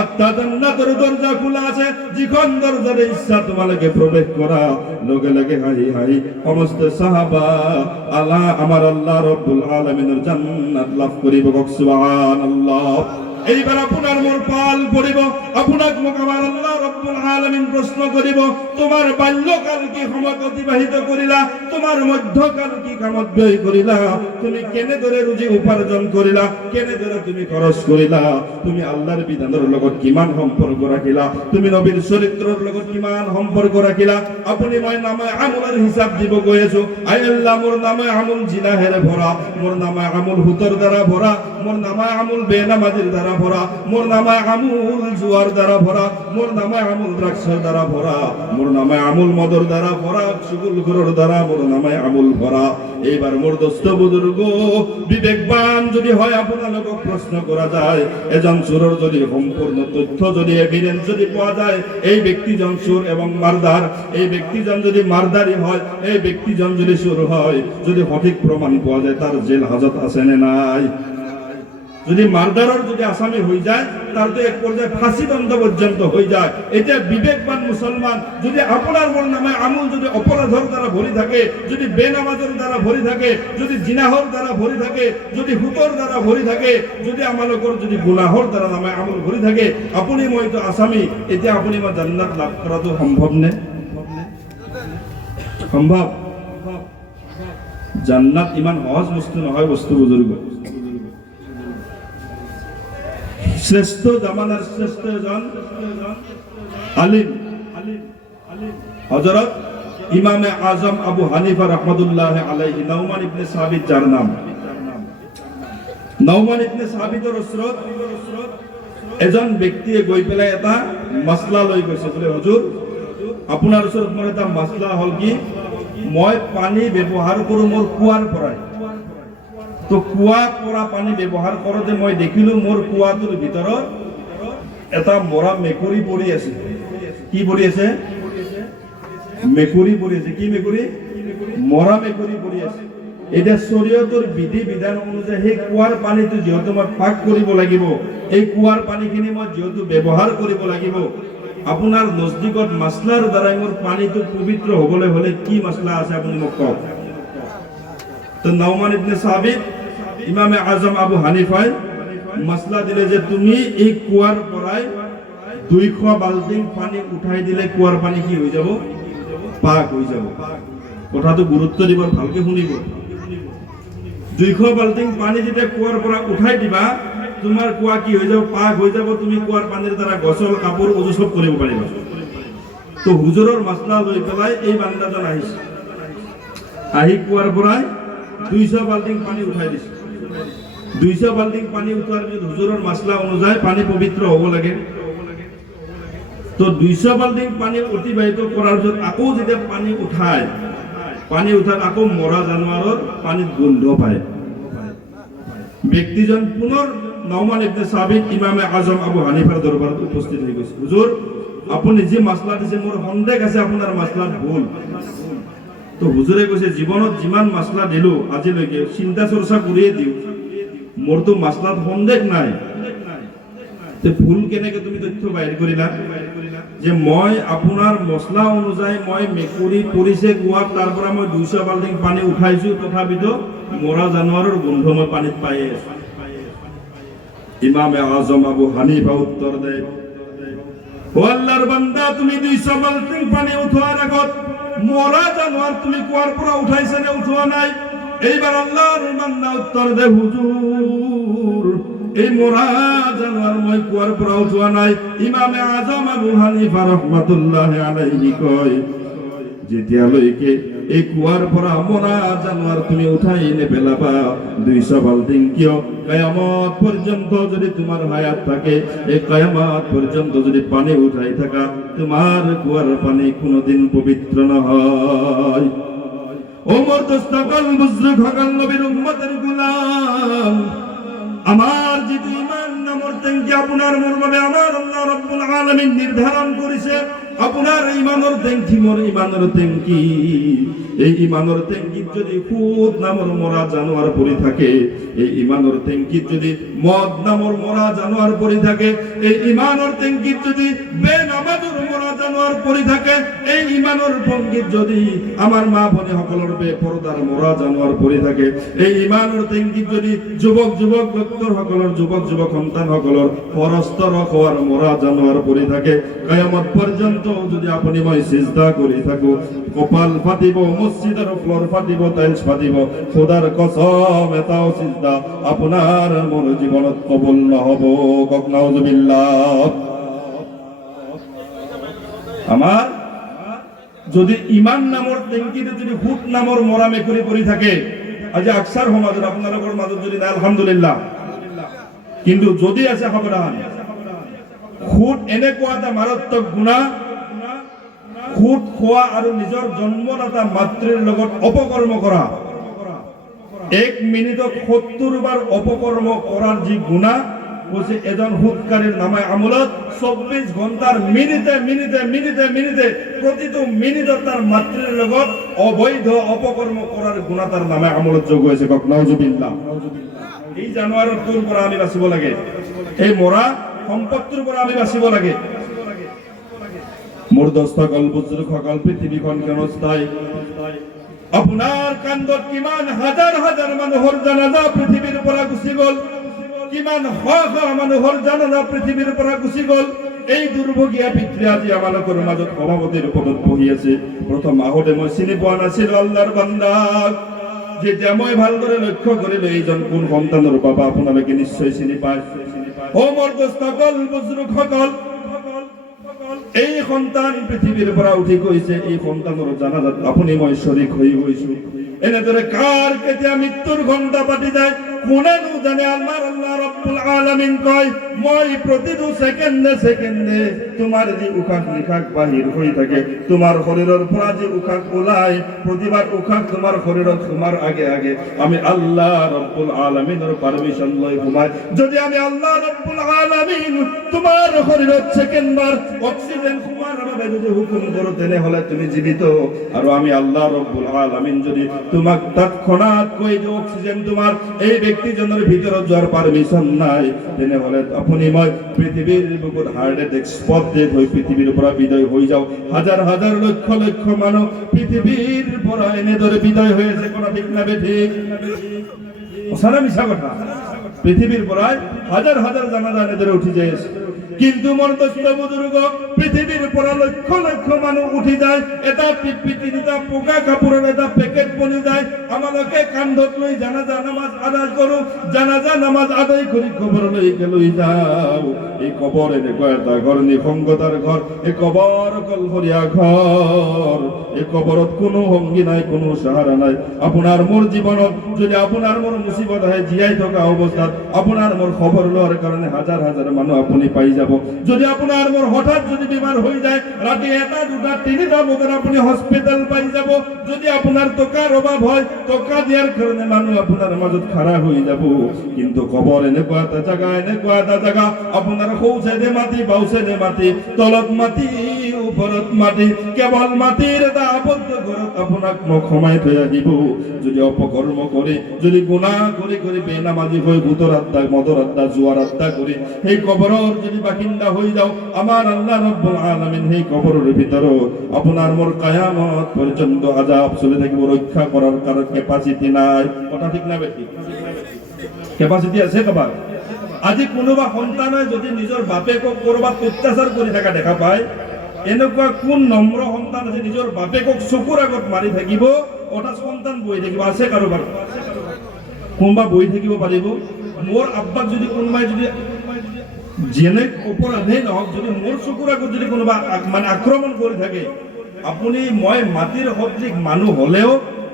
আত্মা জান্নাতের দরজা খোলা আছে, যখন দরজার ইচ্ছা তোমাকে প্রবেশ করা, লগে লগে হাই হাই সমস্ত সাহাবা আল্লাহ আমার আল্লাহ রব্বুল আলামিনের জান্নাত লাভ করিব। সুবহানাল্লাহ। এইবার আপনার মোর পাল পড়িব, আপনাকে মোক আমার আল্লাহ রব্বুল আলামিন প্রশ্ন করিব, তোমার বাল্যকাল কি সময় অতিবাহিত করিলা, তোমার মধ্যকাল কি কামত ব্যয় করিলা, তুমি কেনে ধরে রুজি উপার্জন করিলা, কেনে ধরে তুমি খরচ করিলা, তুমি আল্লাহর বিধানের লগত কিমান সম্পর্ক রাখিলা, তুমি নবীর চরিত্ৰৰ লগত কিমান সম্পর্ক রাখিলা। আপুনি মই নামে আমলৰ হিসাব দিব গৈ আছো। আই আল্লাহ, মোৰ নামে আমল জিনাহেৰে ভৰা, মোৰ নামে আমল হুতৰ দ্বাৰা ভৰা, মোৰ নামে আমল বেনামাজিৰ দ্বারা ভরা, মোর নামে আমুল জুয়ার দ্বারা ভরা, মোর নামে আমুল দ্রাক্ষার দ্বারা ভরা, মোর নামে আমুল মদর দ্বারা ভরা, সুগুল ঘরের দ্বারা মোর নামে আমুল ভরা। এইবার মোর দোস্ত বুজুর্গ বিবেকবান যদি হয়, আপনালোকক প্রশ্ন করা যায়, এজন চোরের যদি সম্পূর্ণ তথ্য যদি এভিডেন্স যদি পাওয়া যায়, এই ব্যক্তিজন চোর এবং মারদার, এই ব্যক্তিজন যদি মারদারি হয়, এই ব্যক্তিজন যদি চোর হয়, যদি সঠিক প্রমাণ পাওয়া যায়, তার জেল হাজত আছে না নাই? যদি মার্ডারের যদি আসামি হয়ে যায়, তার তো এক পর্যায়ে ফাঁসি দণ্ড পর্যন্ত হয়ে যায়। এটা বিবেকবান মুসলমান যদি আপনার মোর নামে আমল যদি অপরাধের দ্বারা ভরি থাকে, যদি বেনামাজের দ্বারা ভরি থাকে, যদি জিনাহর দ্বারা ভরি থাকে, যদি হুতর দ্বারা ভরি থাকে, যদি আমালোকর যদি গুনাহর দ্বারা নামে আমল ভরি থাকে, আপনি মই তো আসামি, এটা আপনি আমার জান্নাত লাভ করা তো সম্ভব নে? সম্ভব? জান্নাত ইমান সহজ বস্তু নহয় বস্তু বুজুর্গ। শ্রেষ্ঠ জামানার শ্রেষ্ঠ জন আলিম হযরত ইমামে আজম আবু হানিফা রাহমাতুল্লাহি আলাইহি, নওমান ইবনে সাবিত যার নাম। নওমান ইবনে সাবিতের ওসরত এজন ব্যক্তিয়ে গৈ পেলাই এটা মাসলা লৈ গৈছে, বলে হুজুর আপোনাৰ ওচৰত মোৰ এটা মাসলা হল কি, মই পানী ব্যৱহাৰ কৰো মোৰ কুৱাৰ পৰাই। তো কুয়া পৰা পানী ব্যৱহাৰ কৰোতে মই দেখিলো মোৰ কুয়াটোৰ ভিতৰত এটা মৰা মেকুৰী পৰি আছে। কি পৰি আছে? মেকুৰী পৰি আছে। কি মেকুৰী? মৰা মেকুৰী পৰি আছে। এতিয়া শৰীয়তৰ বিধি বিধান অনুযায়ী সেই কুৱাৰ পানীটো যেহেতু মই পাক কৰিব লাগিব, এই কুৱাৰ পানীখিনি মই যেহেতু ব্যৱহাৰ কৰিব লাগিব, আপোনাৰ নজদিকত মাছলাৰ দ্বাৰাই মোৰ পানীটো পবিত্ৰ হ'বলৈ হলে কি মাছলা আছে আপুনি মোক কওক। তো নওমান ইবনে সাবিত ইমামে আজম আবু হানিফাই মাসলা দিলে যে তুমি এই কুয়ার পৰাই 200 বালতি পানী উঠাই দিলে কুয়ার পানী কি হৈ যাব? পাক হৈ যাব। কথাটো গুৰুত্ব দিব, ভালকে শুনিব। 200 বালতি পানী যেতিয়া কুয়ার পৰা উঠাই দিবা, তোমাৰ কুয়া কি হৈ যাব? পাক হৈ যাব। তুমি কুয়ার পানীৰ দ্বাৰা গছল কাপোৰ উজু সব কৰিব পাৰিবা। তো হুজুৰৰ মাসলা লৈ পেলাই এই বান্দাজন আহিছে, আহি কুয়ার পৰাই 200 বালতি পানী উঠাই দিছে। 200 বালতি পানী উঠাৰ পিছত হুজুৰৰ মাসলা অনুযায়ী পানী পবিত্ৰ হ'ব লাগে। তো 200 বালতি পানী অতিবাহিত কৰাৰ পিছত আকৌ যেতিয়া পানী উঠায়, পানী উঠাত আকৌ মৰা জানোৱাৰৰ পানীত গোন্ধ পায়। ব্যক্তিজন পুনৰ নওমান ইবনে সাবিত ইমামে আজম আবু হানিফাৰ দৰবাৰত উপস্থিত হৈ গৈছে। হুজুৰ আপুনি যি মাসলা দিছে মোৰ সন্দেহ আছে আপোনাৰ মাসলাত ভুল। তো হুজুরে কৈছে জীবনত যিমান মাসলা দিলো আজিলৈকে চিন্তা চৰ্চা কৰিয়ে দিও, মোর তো মাসলাত সন্দেহ নাই, তে ভুল কেনেকে তুমি তথ্য বাহিৰ কৰিলা যে মই আপোনাৰ মছলা অনুযায়ী মই মেকুৰী পৰিছে কুয়াত, তাৰ পৰা মই 200 বালতি পানী উঠাইছো, তথাপিতো মৰা জানোৱাৰৰ গোন্ধ মই পানীত পাই আছো। ইমামে আজম আবু হানিফা উত্তৰ দেয়, ও আল্লাহৰ বান্দা, তুমি 200 বালতি পানী উঠোৱাৰ আগত মরা জানোয়ার তুমি কুয়ার পৰা উঠাইছে নে উঠোৱা নাই? এইবার আল্লাহর বান্দা উত্তর দে, হুজুর এই মরা জানোয়ার মই কুয়ার পৰা উঠোৱা নাই। ইমামে আজম আবু হানিফা রাহমাতুল্লাহি আলাইহি কয়, যেতিয়ালৈকে এই কুয়ার পৰা মরা জানোয়ার তুমি উঠাই নেপেলাবা 200 বালতি কিয়, কিয়ামত পর্যন্ত যদি তোমার হায়াত থাকে, এই কিয়ামত পর্যন্ত যদি পানি উঠাই থাকা, তোমার কুয়ার পানি কোনোদিন পবিত্র নহয়। ওমর দস্তকল বুজরুগ হকল নবীর উম্মতের গোলাম, আমার যেটি ইমান নামর ট্যাঙ্কি আপনার মোর বাবে আমার আল্লাহ রাব্বুল আলামিন নির্ধারণ করেছে। আপনার ইমানের ট্যাঙ্কি মোর ইমানের ট্যাঙ্কি, এই ইমানের ট্যাঙ্কিত যদি খুদ নামর মরা জানোয়ার পড়ে থাকে, এই ইমানের ট্যাঙ্কিত যদি মদ নামর মরা জানোয়ার পড়ে থাকে, এই ইমানের ট্যাঙ্কিত যদি বেনামাজের মরা জানোয়ার পৰি থাকে এই ইমানৰ ভংগীত যদি আমাৰ মা ভনী সকলৰ বেপৰদাৰ মৰা জানোৱাৰ পৰি থাকে এই ইমানৰ টেংকিত যদি যুৱক ব্যক্তৰ সকলৰ যুৱক সন্তান সকলৰ পৰস্তৰ খোৱাৰ মৰা জানোৱাৰ পৰি থাকে কিয়ামত পৰ্যন্ত যদি আপুনি মই সিজদা কৰি থাকো কপাল ফাটিব মসজিদৰ ফ্লোর ফাটিব টাইলস ফাটিব খোদাৰ কসম এটাও সিজদা আপোনাৰ মোৰ জীৱনত কবুল নহব কক নাউজুবিল্লাহ আমার যদি ইমান নামৰ টেংকিতে যদি হুত নামৰ মৰা মেকুৰী পৰি থাকে আজি আকসাৰ সমাজত আপোনালোকৰ মাজত যদি নাই আলহামদুলিল্লাহ কিন্তু যদি আছে সাৱধান হুত এনেকুৱা এটা মাৰাত্মক গুনাহ হুত খোৱা আৰু নিজৰ জন্মদাতা মাতৃৰ লগত অপকৰ্ম কৰা 1 মিনিটত 70 বাৰ অপকৰ্ম কৰাৰ যি গুনাহ কৈছে এজন হুতকাৰীৰ নামে আমলত 24 ঘণ্টাৰ মিনিটে প্ৰতিটো মিনিটত তাৰ মাতৃৰ লগত অবৈধ অপকৰ্ম কৰাৰ গুনাহ তাৰ নামে আমলত যোগ হৈছে কক নাউজুবিল্লাহ এই জানোৱাৰৰ কোন পৰা আমি বাচিব লাগে এই মৰা সম্পত্তিৰ পৰা আমি বাচিব লাগে মোৰ দস্তকল বুজুৰ্গসকল পৃথিৱীখন কেন স্থায়ী আপোনাৰ কান্দত কিমান হাজাৰ মানুহৰ জানাজা পৃথিৱীৰ পৰা গুচি গ'ল কিমান মানুহৰ জানাজা পৃথিৱীৰ পৰা গুচি গ'ল এই দুৰ্ভগীয়া পিতৃ আজি আমালোকৰ মাজত সভাপতিৰ পদত বহি আছে প্ৰথম আহোঁতে মই চিনি পোৱা নাছিলো আল্লাহৰ বান্দাক যেতিয়া মই ভালদৰে লক্ষ্য কৰিলো এইজন কোন সন্তানৰ বাবা আপোনালোকে নিশ্চয় চিনি পায় ও মোৰ দস্তকল বুজুৰ্গসকল এই সন্তান পৃথিৱীৰ পৰা উঠি গৈছে এই সন্তানৰ জানাজাত আপুনি মই শৰীক হৈ গৈছো এনেদৰে কাৰ কেতিয়া মৃত্যুৰ ঘণ্টা পাতি যায় কোনেনো জানে আল্লাহ ৰাব্বুল আলামিন কয় মই প্ৰতিটো সেকেন্ডে তোমাৰ যি উশাহ নিশাহ বাহিৰ হৈ থাকে তোমাৰ শৰীৰৰ পৰা যি উশাহ ওলায় প্ৰতিবাৰ উশাহ তোমাৰ শৰীৰত সোমাৰ আগে আমি আল্লাহ ৰাব্বুল আলামিনৰ পাৰমিশন লৈ সোমাই যদি আমি আল্লাহ ৰাব্বুল আলামিন তোমাৰ শৰীৰত সেকেন্ডবাৰ অক্সিজেন সোমাৰ বাবে যদি হুকুম কৰো তেনেহলে তুমি জীৱিত আৰু আমি আল্লাহ ৰাব্বুল আলামিন যদি তোমাক তৎক্ষণাৎ কৈ দিও অক্সিজেন তোমাৰ এই ব্যক্তিজনৰ ভিতৰত যোৱাৰ পারমিশন নাই তেনেহলে আপুনি মই পৃথিৱীৰ বুকুত হাৰ্ট এটেক স্পট ডেথ হৈ পৃথিৱীৰ পৰা বিদায় হৈ যাও হাজাৰ লক্ষ মানুহ পৃথিৱীৰ পৰা এনেদৰে বিদায় হৈ আছে কোন ঠিক না ঠিক ওসানা মিছা কথা পৃথিৱীৰ পৰা হাজাৰ জানাজা এনেদৰে উঠি যায় আছে কিন্তু মোৰ দস্ত বুজুৰ্গ পৃথিৱীৰ পৰা লক্ষ মানুহ উঠি যায় এটা পিপিটি দুটা পোকা কাপোৰৰ এটা পেকেট বনি যায় আমালোকে কান্ধত লৈ জানাজা নামাজ আদায় কৰো জানাজা নামাজ আদায় কৰি কবৰলৈ লৈ যাও এই কবর এনেকুৱা এটা ঘৰ নিসংগতাৰ ঘৰ এই কবর কলহৰীয়া ঘৰ এই কবৰত কোনো সঙ্গী নাই কোনো সাহাৰা নাই আপোনাৰ মোৰ জীৱনত যদি আপোনাৰ মোৰ মুসিবত আহে জীয়াই থকা অৱস্থাত আপোনাৰ মোৰ খবৰ লোৱাৰ কাৰণে হাজাৰ মানুহ আপুনি পাই যাব যদি আপোনাৰ মোৰ হঠাৎ যদি বেমাৰ হৈ যায় ৰাতি 1টা 2টা 3টা বজাত আপুনি হস্পিটাল পাই যাব যদি আপোনাৰ টকাৰ অভাৱ হয় টকা দিয়াৰ কাৰণে মানুহ আপোনাৰ মাজত খাৰা হৈ যাব কিন্তু কবৰ এনেকুৱা এটা জায়গা আপোনাৰ সৌচাইদে মাটি বাউচাইদে মাটি তলত মাটি ওপৰত মাটি কেৱল মাটিৰ এটা আবদ্ধ ঘৰত আপোনাক মোক সমাই থৈ আহিব যদি অপকৰ্ম কৰি যদি গুনাহ কৰি বেনামাজি হৈ ভূতৰ আত্মা মদৰ আত্মা জুৱাৰ আত্মা কৰি সেই কবৰৰ যদি বাসিন্দা হৈ যাও আমাৰ আল্লাহ রাব্বুল আলামিন সেই কবৰৰ ভিতৰত আপোনাৰ মোৰ কিয়ামত পৰ্যন্ত আযাব চলি থাকিব ৰক্ষা কৰাৰ কাৰণ কেপাসিটি নাই কথা ঠিক না বেটি কেপাসিটি আছে কবা আজি কোনোবা সন্তানে যদি নিজৰ বাপেকক কৰবাত অত্যাচাৰ কৰি থকা দেখা পায় এনেকুৱা কোন নম্ৰ সন্তান আছে নিজৰ বাপেকক চকুৰ আগত মাৰি থাকিব ওটা সন্তান বহি থাকিব আছে কাৰোবাৰ কোনবা বহি থাকিব পাৰিব মোৰ আব্বাক যদি কোনবাই যদি যেনে অপৰাধে নহওক যদি মোৰ চকুৰ আগত যদি কোনোবা মানে আক্ৰমণ কৰি থাকে আপুনি মই মাটিৰ সদৃশ মানুহ হলেও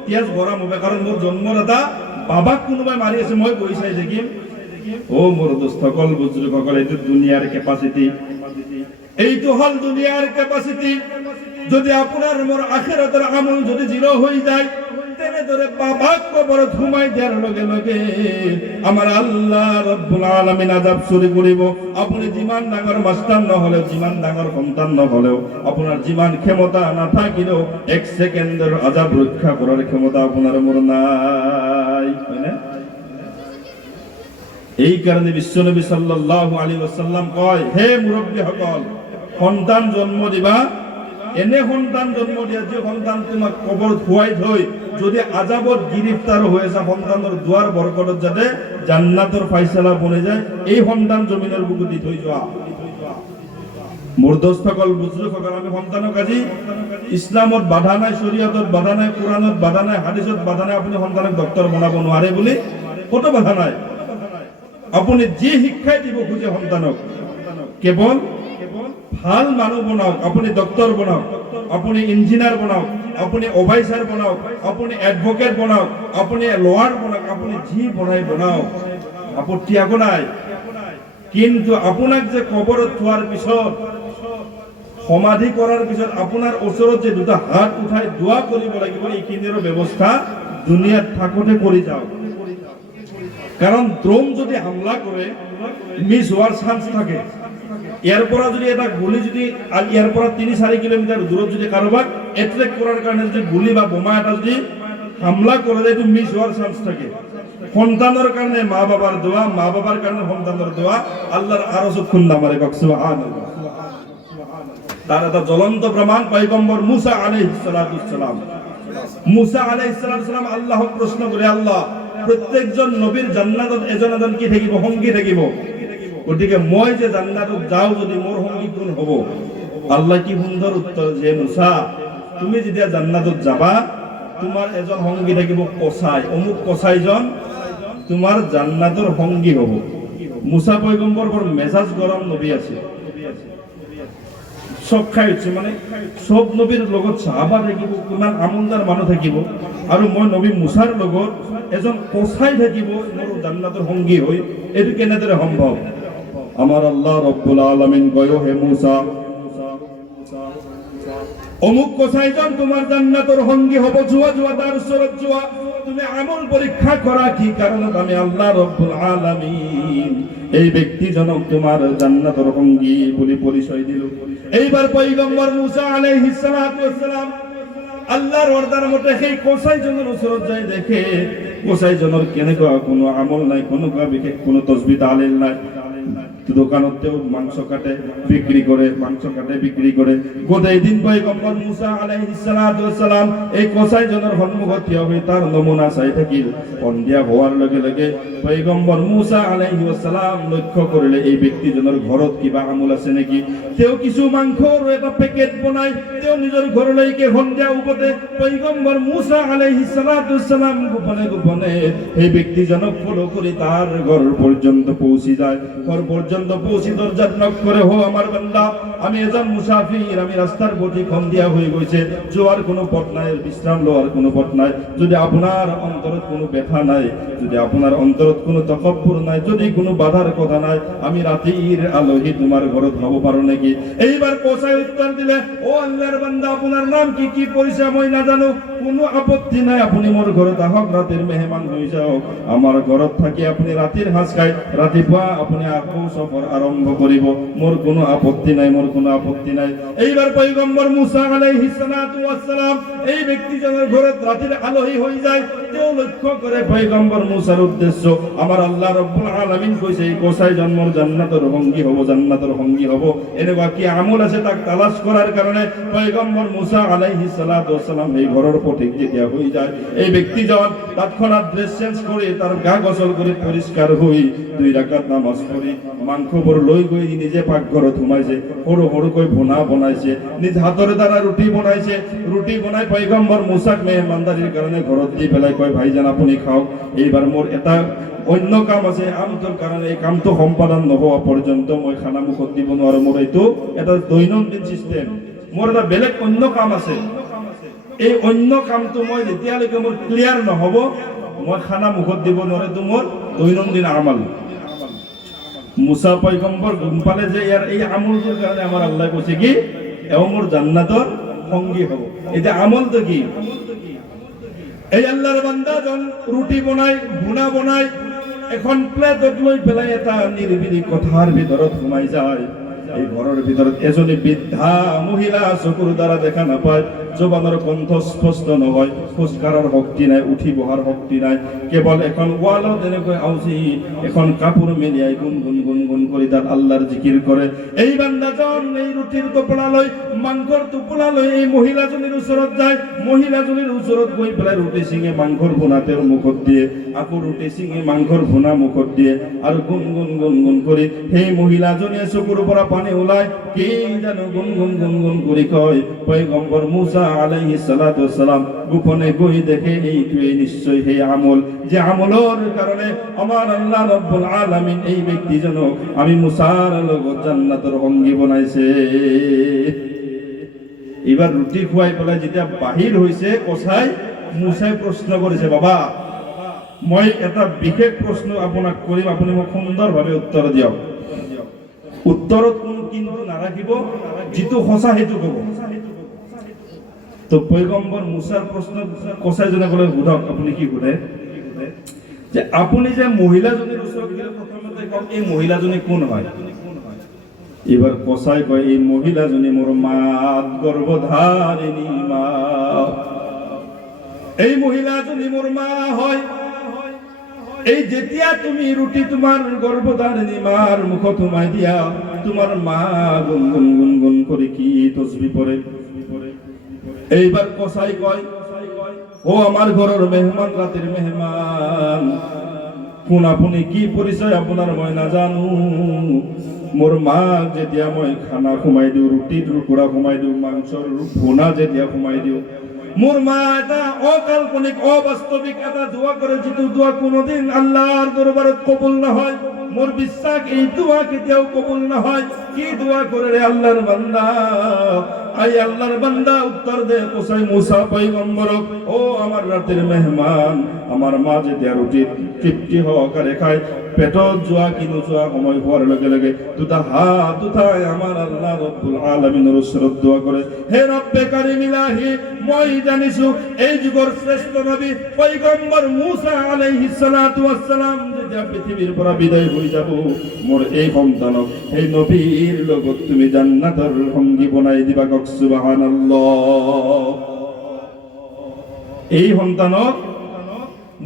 তেজ গৰম হবে কাৰণ মোৰ জন্মদাতা বাবাক কোনোবাই মাৰি আছে মই বহি চাই দেখিম ও মোৰ দোস্তসকল বুজুৰ্গসকল এইটো দুনিয়াৰ কেপাসিটি এইটো হল দুনিয়াৰ কেপাসিটি যদি আপোনাৰ মোৰ আখিৰাতৰ আমল যদি জিৰো হৈ যায় তেনেদৰে বাবাক কবৰত ঘুমাই দিয়াৰ লগে আমাৰ আল্লাহ রাব্বুল আলামিন আযাব চুরি কৰিব আপুনি যিমান ডাঙৰ মাস্টাৰ নহলেও যিমান ডাঙৰ সন্তান নহলেও আপোনাৰ যিমান ক্ষমতা নাথাকিলেও 1 সেকেন্ডৰ আযাব ৰক্ষা কৰাৰ ক্ষমতা আপোনাৰ মোৰ নাই হয়নে এই কারণে বিশ্বনবী সাল্লাল্লাহু আলাইহি ওয়াসাল্লাম কয় হে মুরব্বী সকল সন্তান জন্ম দিবা এনে সন্তান জন্ম দিয়া যে সন্তান তোমাক কবর খুৱাই থৈ যদি আজাবত গ্ৰেফতাৰ হৈ আছে সন্তানৰ দুৱাৰ বৰকতত যাতে জান্নাতৰ ফাইছলা বনে যায় এই সন্তান জমিনৰ বুকুত দি থৈ যোৱা মুৰ্দস্থকল বুজুৰ্গসকল আমি সন্তানক আজি ইছলামত বাধা নাই শৰীয়তত বাধা নাই কোৰানত বাধা নাই হাদিছত বাধা নাই আপুনি সন্তানক ডক্টৰ বনাব নোৱাৰে বুলি কত বাধা নাই আপুনি যি শিক্ষাই দিব খুঁজে সন্তানক কেৱল ভাল মানুহ বনাওক আপুনি ডক্টৰ বনাওক আপুনি ইঞ্জিনিয়াৰ বনাওক আপুনি অফিচাৰ বনাওক আপুনি এডভোকেট বনাওক আপুনি লয়াৰ বনাওক আপুনি যি বনাই বনাওক আপত্তি একো নাই কিন্তু আপোনাক যে কবৰত থোৱাৰ পিছত সমাধি কৰাৰ পিছত আপোনাৰ ওচৰত যে দুটা হাত উঠাই দোয়া কৰিব লাগিব এইখিনিৰ ব্যৱস্থা দুনিয়াত থাকোতে কৰি যাওক কাৰণ ড্ৰোন যদি হামলা কৰে মিছ হোৱাৰ চান্স থাকে ইয়াৰ পৰা যদি এটা গুলি যদি ইয়াৰ পৰা ৩-৪ কিলোমিটাৰ দূৰত যদি কাৰোবাক এট্ৰেক্ট কৰাৰ কাৰণে যদি গুলি বা বোমা এটা যদি হামলা কৰে এইটো মিছ হোৱাৰ চান্স থাকে সন্তানৰ কাৰণে মা বাবার দোয়া মা বাবার কাৰণে সন্তানৰ দোয়া আল্লাহৰ আৰজত খুন্দা মাৰে কক সুবহানাল্লাহ তার একটা জ্বলন্ত প্রমাণ পয়গম্বর মুসা আলাইহিস সালাম মুসা আলাইহিস সালাম আল্লাহক প্রশ্ন করে আল্লাহ প্রত্যেকজন নবীর জান্নাতত এজন এজন কি থাকিব সঙ্গী থাকিব গতিকে মই যে জান্নাতত যাও যদি মোর সঙ্গী কোন হব আল্লাহ কি সুন্দর উত্তর যে মুসা তুমি যেতিয়া জান্নাতত যাবা তোমার এজন সঙ্গী থাকিব কসাই অমুক কসাইজন তোমার জান্নাতৰ সঙ্গী হব মুসা পয়গম্বর বড় মেজাজ গরম নবী আছে সব খাই উঠছে মানে সব নবীর লগত সাহাবা থাকিব কিমান আমলদার মানুহ থাকিব আৰু মই নবী মুসাৰ লগত এজন কসাই থাকিব মোৰ জান্নাতৰ সঙ্গী হৈ এটো কেনেদৰে সম্ভৱ আমাৰ আল্লাহ ৰব্বুল আলামিন কয় হে মুসা অমুক কসাইজন তোমাৰ জান্নাতৰ সঙ্গী হ'ব যোৱা তাৰ ওচৰত যোৱা তুমি আমল পৰীক্ষা কৰা কি কাৰণত আমি আল্লাহ রব্বুল আলামিন এই ব্যক্তিজনক তোমার জান্নাতের সঙ্গী বলে পরিচয় দিল এইবার পয়গম্বর মুসা আলাইহিস সালাম আল্লাহর ওয়াদার মতে সেই কসাইজনের ওচৰত যায় দেখে কসাইজনের কেনেকুৱা কোনো আমল নাই কোনো বিশেষ কোনো তসবিহ তাহলিল নাই দোকানতেও মাংস কাটে বিক্রি করে গোটাই দিন পয়গম্বর মুসা আলাইহিস সালাম এই কসাইজনের সন্মুখত থিয় হৈ তার নমুনা চাই থাকিল সন্ধিয়া হোৱাৰ লগে লগে পয়গম্বর মুসা আলাইহিস সালাম লক্ষ্য কৰিলে এই ব্যক্তিজনৰ ঘৰত কিবা আমল আছে নেকি তেও কিছু মাংসৰ এটা পেকেট বনাই তেও নিজৰ ঘৰলৈকে সন্ধিয়া উভতে পয়গম্বর মুসা আলাইহিস সালাম গোপনে এই ব্যক্তিজনক ফলো কৰি তাৰ ঘৰ পৰ্যন্ত পৌঁছি যায় ঘৰ পর্যন্ত পৌঁছি দরজাত নক করে হো আমার বান্দা আমি এজন মুসাফির আমি রাস্তার পথে খন্দিয়া হয়ে গেছে যাওয়ার কোনো পথ নাই বিশ্রাম লওয়ার কোনো পথ নাই যদি আপনার অন্তরত কোনো ব্যথা নাই যদি আপনার অন্তরত কোনো তকব্বুর নাই যদি কোনো বাধার কথা নাই আমি রাতের আলোহি তোমার ঘরত হব পারো নাকি এইবার কোসাই উত্তর দিলে ও আল্লাহর বান্দা আপনার নাম কি কি পরিচয় মই না জানো কোনো আপত্তি নাই আপনি মোর ঘরত আহক রাতের মেহমান হয়ে যাও আমার ঘরত থাকি আপনি রাতের হাঁস খাই রাতিপুৱা আপনি আকৌ সফর আরম্ভ করিব মোর কোনো আপত্তি নাই এইবার পয়গম্বর মুসা আলাইহিস সালাম এই ব্যক্তিজনের ঘরে রাতের আলোহী হয়ে যায় তেও লক্ষ্য করে পয়গম্বর মুসার উদ্দেশ্য আমার আল্লাহ রব্বুল আলামিন কইছে এই কোসাই জন্মর জান্নাতের সঙ্গী হব এনেকুৱা কি আমল আছে তাক তালাশ করার কারণে পয়গম্বর মুসা আলাইহিস সালাম এই ঘরের পথিক যেতিয়া হয়ে যায় এই ব্যক্তিজন তৎক্ষণাৎ ড্রেস চেঞ্জ করে তার গা গোসল করে পরিষ্কার হই 2 রাকাত নামাজ পড়ি মাংসবোৰ লৈ গৈ নিজে পাকঘৰত সোমাইছে সৰু ভুনা বনাইছে নিজ হাতৰে দ্বাৰা ৰুটি বনাই পয়গম্বর মুসাক মেহমানদারির কারণে ঘৰত দি পেলাই কয় ভাইজান আপুনি খাওক এইবাৰ মোৰ এটা অন্য কাম আছে আমটোৰ কাৰণে এই কামটো সম্পাদন নোহোৱা পৰ্যন্ত মই খানা মুখত দিব নোৱাৰো মোৰ এইটো এটা দৈনন্দিন সিস্টেম মোৰ এটা বেলেগ অন্য কাম আছে এই অন্য কামটো মই যেতিয়ালৈকে মোৰ ক্লিয়াৰ নহব মই খানা মুখত দিব নোৱাৰো তো মোৰ দৈনন্দিন আমল মুসা পয়গম্বর গম পালে যে ইয়ার এই আমলটোর কারণে আমার আল্লাহ কইছে কি এও মোর জান্নাতের সঙ্গী হব এটা আমল তো কি এই আল্লাহর বান্দা জন রুটি বনাই ভুনা বনাই এখন প্লেটত লৈ পেলাই এটা নিরিবিলি কথার ভিতৰত সোমাই যায় এই ঘরের ভিতৰত এজনী বৃদ্ধা মহিলা চকুর দ্বারা দেখা নাপায় জবানের কণ্ঠ স্পষ্ট নহয়, খোজ কাঢ়াৰ শক্তি নাই, উঠি বহাৰ শক্তি নাই, কেৱল এখন ৱালত এনেকৈ আউচি এখন কাপোৰ মেলিয়াই গুণ গুণ গুণ গুণ কৰি তাত আল্লাহৰ জিকিৰ কৰে। এই বান্দাজন এই ৰুটিৰ টোপোলা লৈ, মাংসৰ টোপোলা লৈ এই মহিলাজনীৰ ওচৰত যায়, মহিলাজনীৰ ওচৰত গৈ পেলাই ৰুটি ছিঙে মাংসৰ ভুনা তেওঁৰ মুখত দিয়ে, আকৌ ৰুটি ছিঙি মাংসৰ ভুনা মুখত দিয়ে, আৰু গুণ গুণ গুণ গুণ কৰি সেই মহিলাজনীয়ে চকুৰ পৰা পানী ওলাই কি জানো গুণ গুণ গুণ গুণ কৰি কয়, পয়গম্বৰ মুসা আলাইহিস সালাতু ওয়াস সালাম গোপনে গৈ দেখে এইটোৱেই নিশ্চয় সেই আমল, যে আমলৰ কাৰণে আমাৰ আল্লাহ ৰব্বুল আলামিন এই ব্যক্তিজনক আমি মুসাৰ লগত জান্নাতৰ সঙ্গী বনাইছে। এবার রুটি খুৱাই পেলাই যেতিয়া বাহিৰ হৈছে কচাই, মুসাই প্ৰশ্ন কৰিছে, বাবা মই এটা বিশেষ প্ৰশ্ন আপোনাক কৰিম, আপুনি মোক সুন্দৰভাৱে উত্তৰ দিয়ক। উত্তৰত কোনো কিন্তু নাৰাখিব, যিটো সঁচা সেইটো ক'ব। তো পয়গম্বৰ মুসাৰ প্ৰশ্ন কচাইজনে ক'লে, সোধক আপুনি কি সোধে, যে আপুনি যে মহিলাজনীৰ ওচৰত গ'লে প্ৰথমতে কওক এই মহিলাজনী কোন হয়? এবার কসাই কয়, এই মহিলাজনী মোৰ মাত, গৰ্ভধাৰিণী মা, এই মহিলাজনী মোৰ মা হয়। এই যেতিয়া তুমি ৰুটি তোমাৰ গৰ্ভধাৰিণী মাৰ মুখত সোমাই দিয়া, তোমাৰ মা গুণ গুণ গুণ গুণ কৰি কি তসবিহ পঢ়ে। এইবার কসাই কয়, ও আমার ঘরের মেহমান, রাতের মেহমান, কোন আপনি কি পরিচয় আপনার মই নাজানো। মোর মা যেতিয়া মই খানা সোমাই দিওঁ, ৰুটিৰ টুকুৰা সোমাই দিওঁ, মাংসৰ ভুনা যেতিয়া সোমাই দিওঁ, মোর মা এটা অকাল্পনিক অবাস্তবিক এটা দোয়া করে, যেটো দোয়া কোনোদিন আল্লাহর দরবারে কবুল না হয়। মোর বিশ্বাস এই দোয়া কেতিয়াও কবুল না হয়। কি দোয়া করে রে আল্লাহর বান্দা? আই আল্লাহর বান্দা উত্তর দে কোসাই মুসা পয়গম্বরক, ও আমার রাতের মেহমান, আমার মা যেতিয়া রুটি তৃপ্তি সহকারে খায়, পেটত যোৱা কি নোযোৱা সময় হোৱাৰ লগে লগে দুটা হাত উঠাই আমাৰ আল্লাহ ৰব্বুল আলামিনৰ ওচৰত দোৱা কৰে, হে ৰব্বে কাৰিম ইলাহি, মই জানিছো এই যুগৰ শ্ৰেষ্ঠ নবী পয়গম্বৰ মুসা আলাইহিস সালাতু ওয়াস সালাম যেতিয়া পৃথিৱীৰ পৰা বিদায় হৈ যাব, মোৰ এই সন্তানক এই নবীৰ লগত তুমি জান্নাতৰ সঙ্গী বনাই দিবা। কওক সুবহানাল্লাহ। এই সন্তানক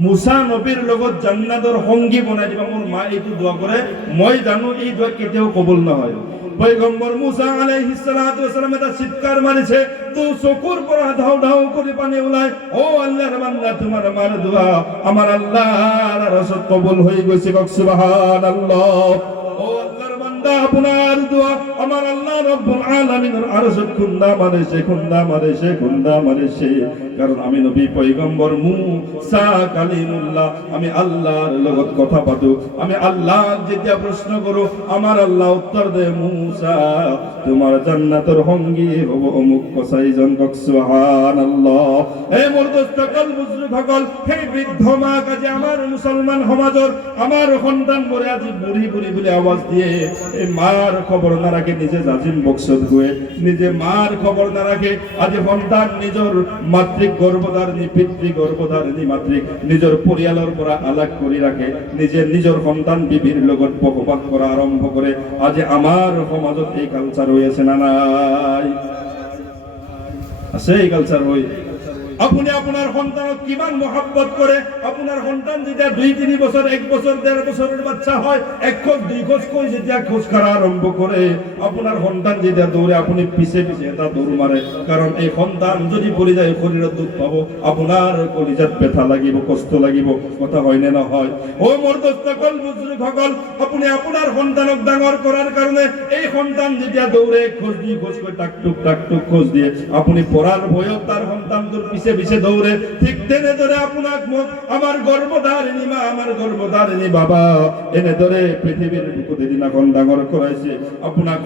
মুসা নবীর লগত জান্নাতৰ সঙ্গী বনাই দিবা। মোৰ মা এইটো দোয়া কৰে, মই জানো এই দোয়া কেতিয়াও কবুল নহয়। পয়গম্বর মুসা আলাইহিস সালাতু ওয়াস সালাম এটা চিৎকার মারিছে, তো চকুর পৰা ধাও ধাও করে পানি ওলায়। ও আল্লাহর বান্দা, তোমার মার দোয়া আমার আল্লাহর আরশত কবুল হয়ে গেছে। কওক সুবহানাল্লাহ। ও আল্লাহর বান্দা, আপনার দোয়া আমার আল্লাহ রব্বুল আলামিনের আরশত খুন্দা মারেছে, খুন্দা মারেছে, খুন্দা মারেছে। কারণ আমি নবী পয়গম্বর মুসা কালিমুল্লাহ, আমি আল্লাহর লগত কথা পাতো, আমি আল্লাহ যেতিয়া প্রশ্ন করো, আমার আল্লাহ উত্তর দে, মুসা তোমার জান্নাতের সঙ্গী হব অমুক কসাইজন। কওক সুবহানাল্লাহ। এই মোর দোস্ত কল বুজুর্গ সকল, হে বৃদ্ধ মা, কাজে আমার মুসলমান সমাজৰ আমার সন্তান বলে আজি বুড়ি বুড়ি বলে আওয়াজ দিয়ে এই মার খবর না রাখে, নিজে জাজিম বক্সত গয়ে নিজে মার খবর না রাখে, আজি সন্তান নিজের মাতৃক গর্ভধারিণী, পিতৃ গর্ভধারিণী মাতৃক নিজের পরিয়ালৰ পৰা আলাগ কৰি ৰাখে, নিজৰ সন্তান বিবিৰ লগত বসবাস কৰা আৰম্ভ কৰে। আজি আমাৰ সমাজত এই কালচাৰ হৈ আছে না নাই? আছে এই কালচাৰ হৈ। আপুনি আপোনাৰ সন্তানক কিমান মহব্বত কৰে। আপোনাৰ সন্তান যেতিয়া 2-3 বছৰ, 1 বছৰ, 1.5 বছৰৰ বাচ্চা হয়, 1 খোজ 2 খোজ কৈ যেতিয়া খোজ কাঢ়া আৰম্ভ কৰে, আপোনাৰ সন্তান যেতিয়া দৌৰে, আপুনি পিছে পিছে এটা দৌৰ মাৰে। কাৰণ এই সন্তান যদি পৰি যায় শৰীৰত দুখ পাব, আপোনাৰ কলিজাত ব্যথা লাগিব, কষ্ট লাগিব। কথা হয়নে নহয়? ও মোৰ দোস্তসকল, বুজুৰ্গসকল, আপুনি আপোনাৰ সন্তানক ডাঙৰ কৰাৰ কাৰণে এই সন্তান যেতিয়া দৌৰে, খোজ 2 খোজ কৈ টাক টুক খোজ দিয়ে, আপুনি পঢ়াৰ ভয়ত তাৰ সন্তানটোৰ পিছে পিছে দৌৰে। ঠিক তেনেদৰে আপোনাক মোক আমার গর্ভধারিণী মা, আমার গর্ভধারিণী বাবা এনেদৰে পৃথিৱীৰ বুকুত এদিনাখন ডাঙৰ কৰাইছে। আপোনাৰ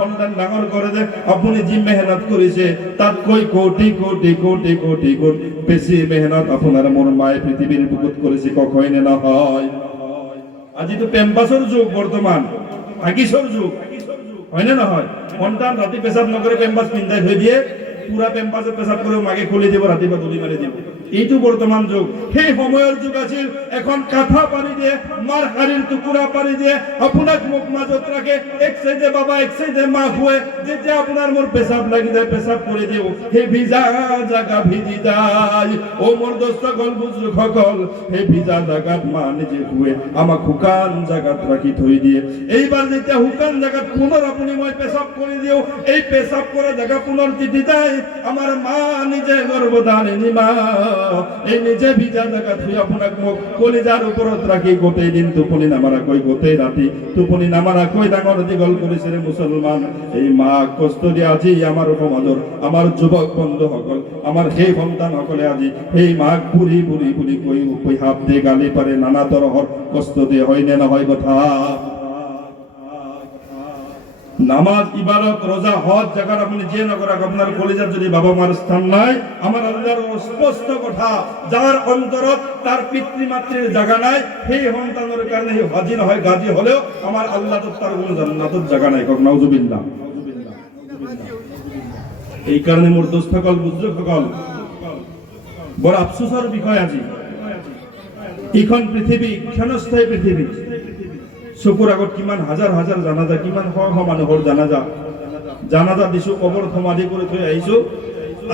সন্তান ডাঙৰ কৰে যে আপুনি যি মেহনত কৰিছে, তাতকৈ কোটি কোটি কোটি কোটি গুণ বেছি মেহনত আপোনাৰ মোৰ মায়ে পৃথিৱীৰ বুকুত কৰিছে। কক হয়নে নহয়? আজিতো পেম্পাছৰ যুগ, বৰ্তমান হাগিছৰ যুগ, হয়নে নহয়? সন্তান ৰাতি পেচাব নকৰে, পেম্পাছ পিন্ধাই থৈ দিয়ে, পুরা পেম্পাসে পেশাব করে মাকে খুলে দিব, রাতিপুৱা তুলি মারি দিব। এইটো বৰ্তমান যুগ। সেই সময়ৰ যুগ আছিল, এখন কাঠা পাৰি দিয়ে, মাৰ শাৰীৰ টুকুৰা পাৰি দিয়ে, আপোনাক মোক মাজত ৰাখে, এক চাইডে বাবা এক চাইডে মা শুৱে। যেতিয়া আপোনাৰ মোৰ পেচাব লাগি যায়, পেচাব কৰি দিওঁ, সেই ভিজা জাগা ভিজি যায়। অ মোৰ দোস্তসকল, বুজুৰ্গসকল, সেই ভিজা জাগাত মা নিজে শুৱে, আমাক শুকান জাগাত ৰাখি থৈ দিয়ে। এইবাৰ যেতিয়া শুকান জাগাত পুনৰ আপুনি মই পেচাব কৰি দিওঁ, এই পেচাব কৰা জাগা পুনৰ তিতি যায়। আমাৰ মা নিজে গৰ্ভধাৰিণী মা এই নিজে ভিজা জাগাত শুই আপোনাক মোক কলিজাৰ ওপৰত ৰাখি গোটেই দিন টোপনি নামাৰাকৈ, গোটেই ৰাতি টোপনি নামাৰাকৈ ডাঙৰ দীঘল কৰিছে মুছলমান। এই মাক কষ্ট দিয়ে আজি আমাৰ সমাজৰ আমাৰ যুৱক বন্ধুসকল, আমাৰ সেই সন্তানসকলে আজি সেই মাক বুঢ়ী বুঢ়ী বুলি কৈ হাত দিয়ে, গালি পাৰে, নানা তৰহৰ কষ্ট দিয়ে। হয়নে নহয় কথা? নামাজ, ইবাদত, রোজা, হজ জায়গার আপনি যে নকরাক, আপনার কলিজার যদি বাবা মার স্থান নাই, আমার আল্লাহর স্পষ্ট কথা, যার অন্তরত তার পিতৃমাতৃর জায়গা নাই, সেই সন্তানের কারণে হাজি নহয় গাজী হলেও আমার আল্লাহ তো তার কোনো জান্নাতের জায়গা নাই। কক নাউজুবিল্লাহ। এই কারণে মোর দোস্তসকল, বুজুর্গসকল, বড় আফসোসের বিষয় আজি এইখন পৃথিৱী ক্ষণস্থায়ী পৃথিৱী। চকুৰ আগত কিমান হাজাৰ হাজাৰ জানাজা, কিমান শ শ মানুহৰ জানাজা দিছো, কবৰ সমাধি কৰি থৈ আহিছো,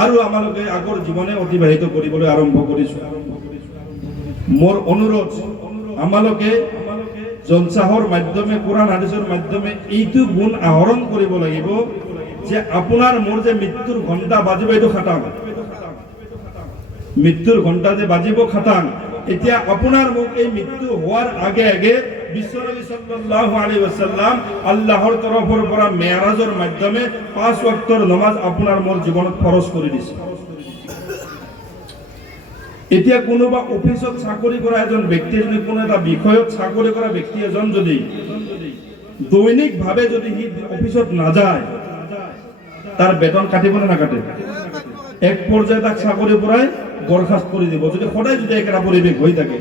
আৰু আমালোকে আগৰ জীৱনে অতিবাহিত কৰিবলৈ আৰম্ভ কৰিছো। মোৰ অনুৰোধ, আমালোকে জলসাহৰ মাধ্যমে, কোরআন হাদিসৰ মাধ্যমে এইটো গুণ আহৰণ কৰিব লাগিব যে আপোনাৰ মোৰ যে মৃত্যুৰ ঘণ্টা বাজিব, এইটো খাটাং। মৃত্যুৰ ঘণ্টা যে বাজিব খাটাং, এতিয়া আপোনাৰ মোক এই মৃত্যু হোৱাৰ আগে আগে বিশ্বনবী সাল্লাল্লাহু আলাইহি ওয়াসাল্লাম আল্লাহৰ তৰফৰ পৰা মেৰাজৰ মাধ্যমে 5 ওয়াক্তৰ নামাজ আপোনাৰ মোৰ জীৱনত ফৰজ কৰি দিছে। এতিয়া কোনোবা অফিসত চাকৰি কৰা এজন ব্যক্তি, যদি কোনো এটা বিষয়ত চাকৰি কৰা ব্যক্তি এজন যদি দৈনিকভাৱে যদি সি অফিসত নাযায়, তাৰ বেতন কাটিব না নাকাটে? এক পৰ্যায়ে তাক চাকৰিৰ পৰাই বরখাস্ত করে দিব, যদি সদায় যদি একটা পরিবেশ হয়ে থাকে।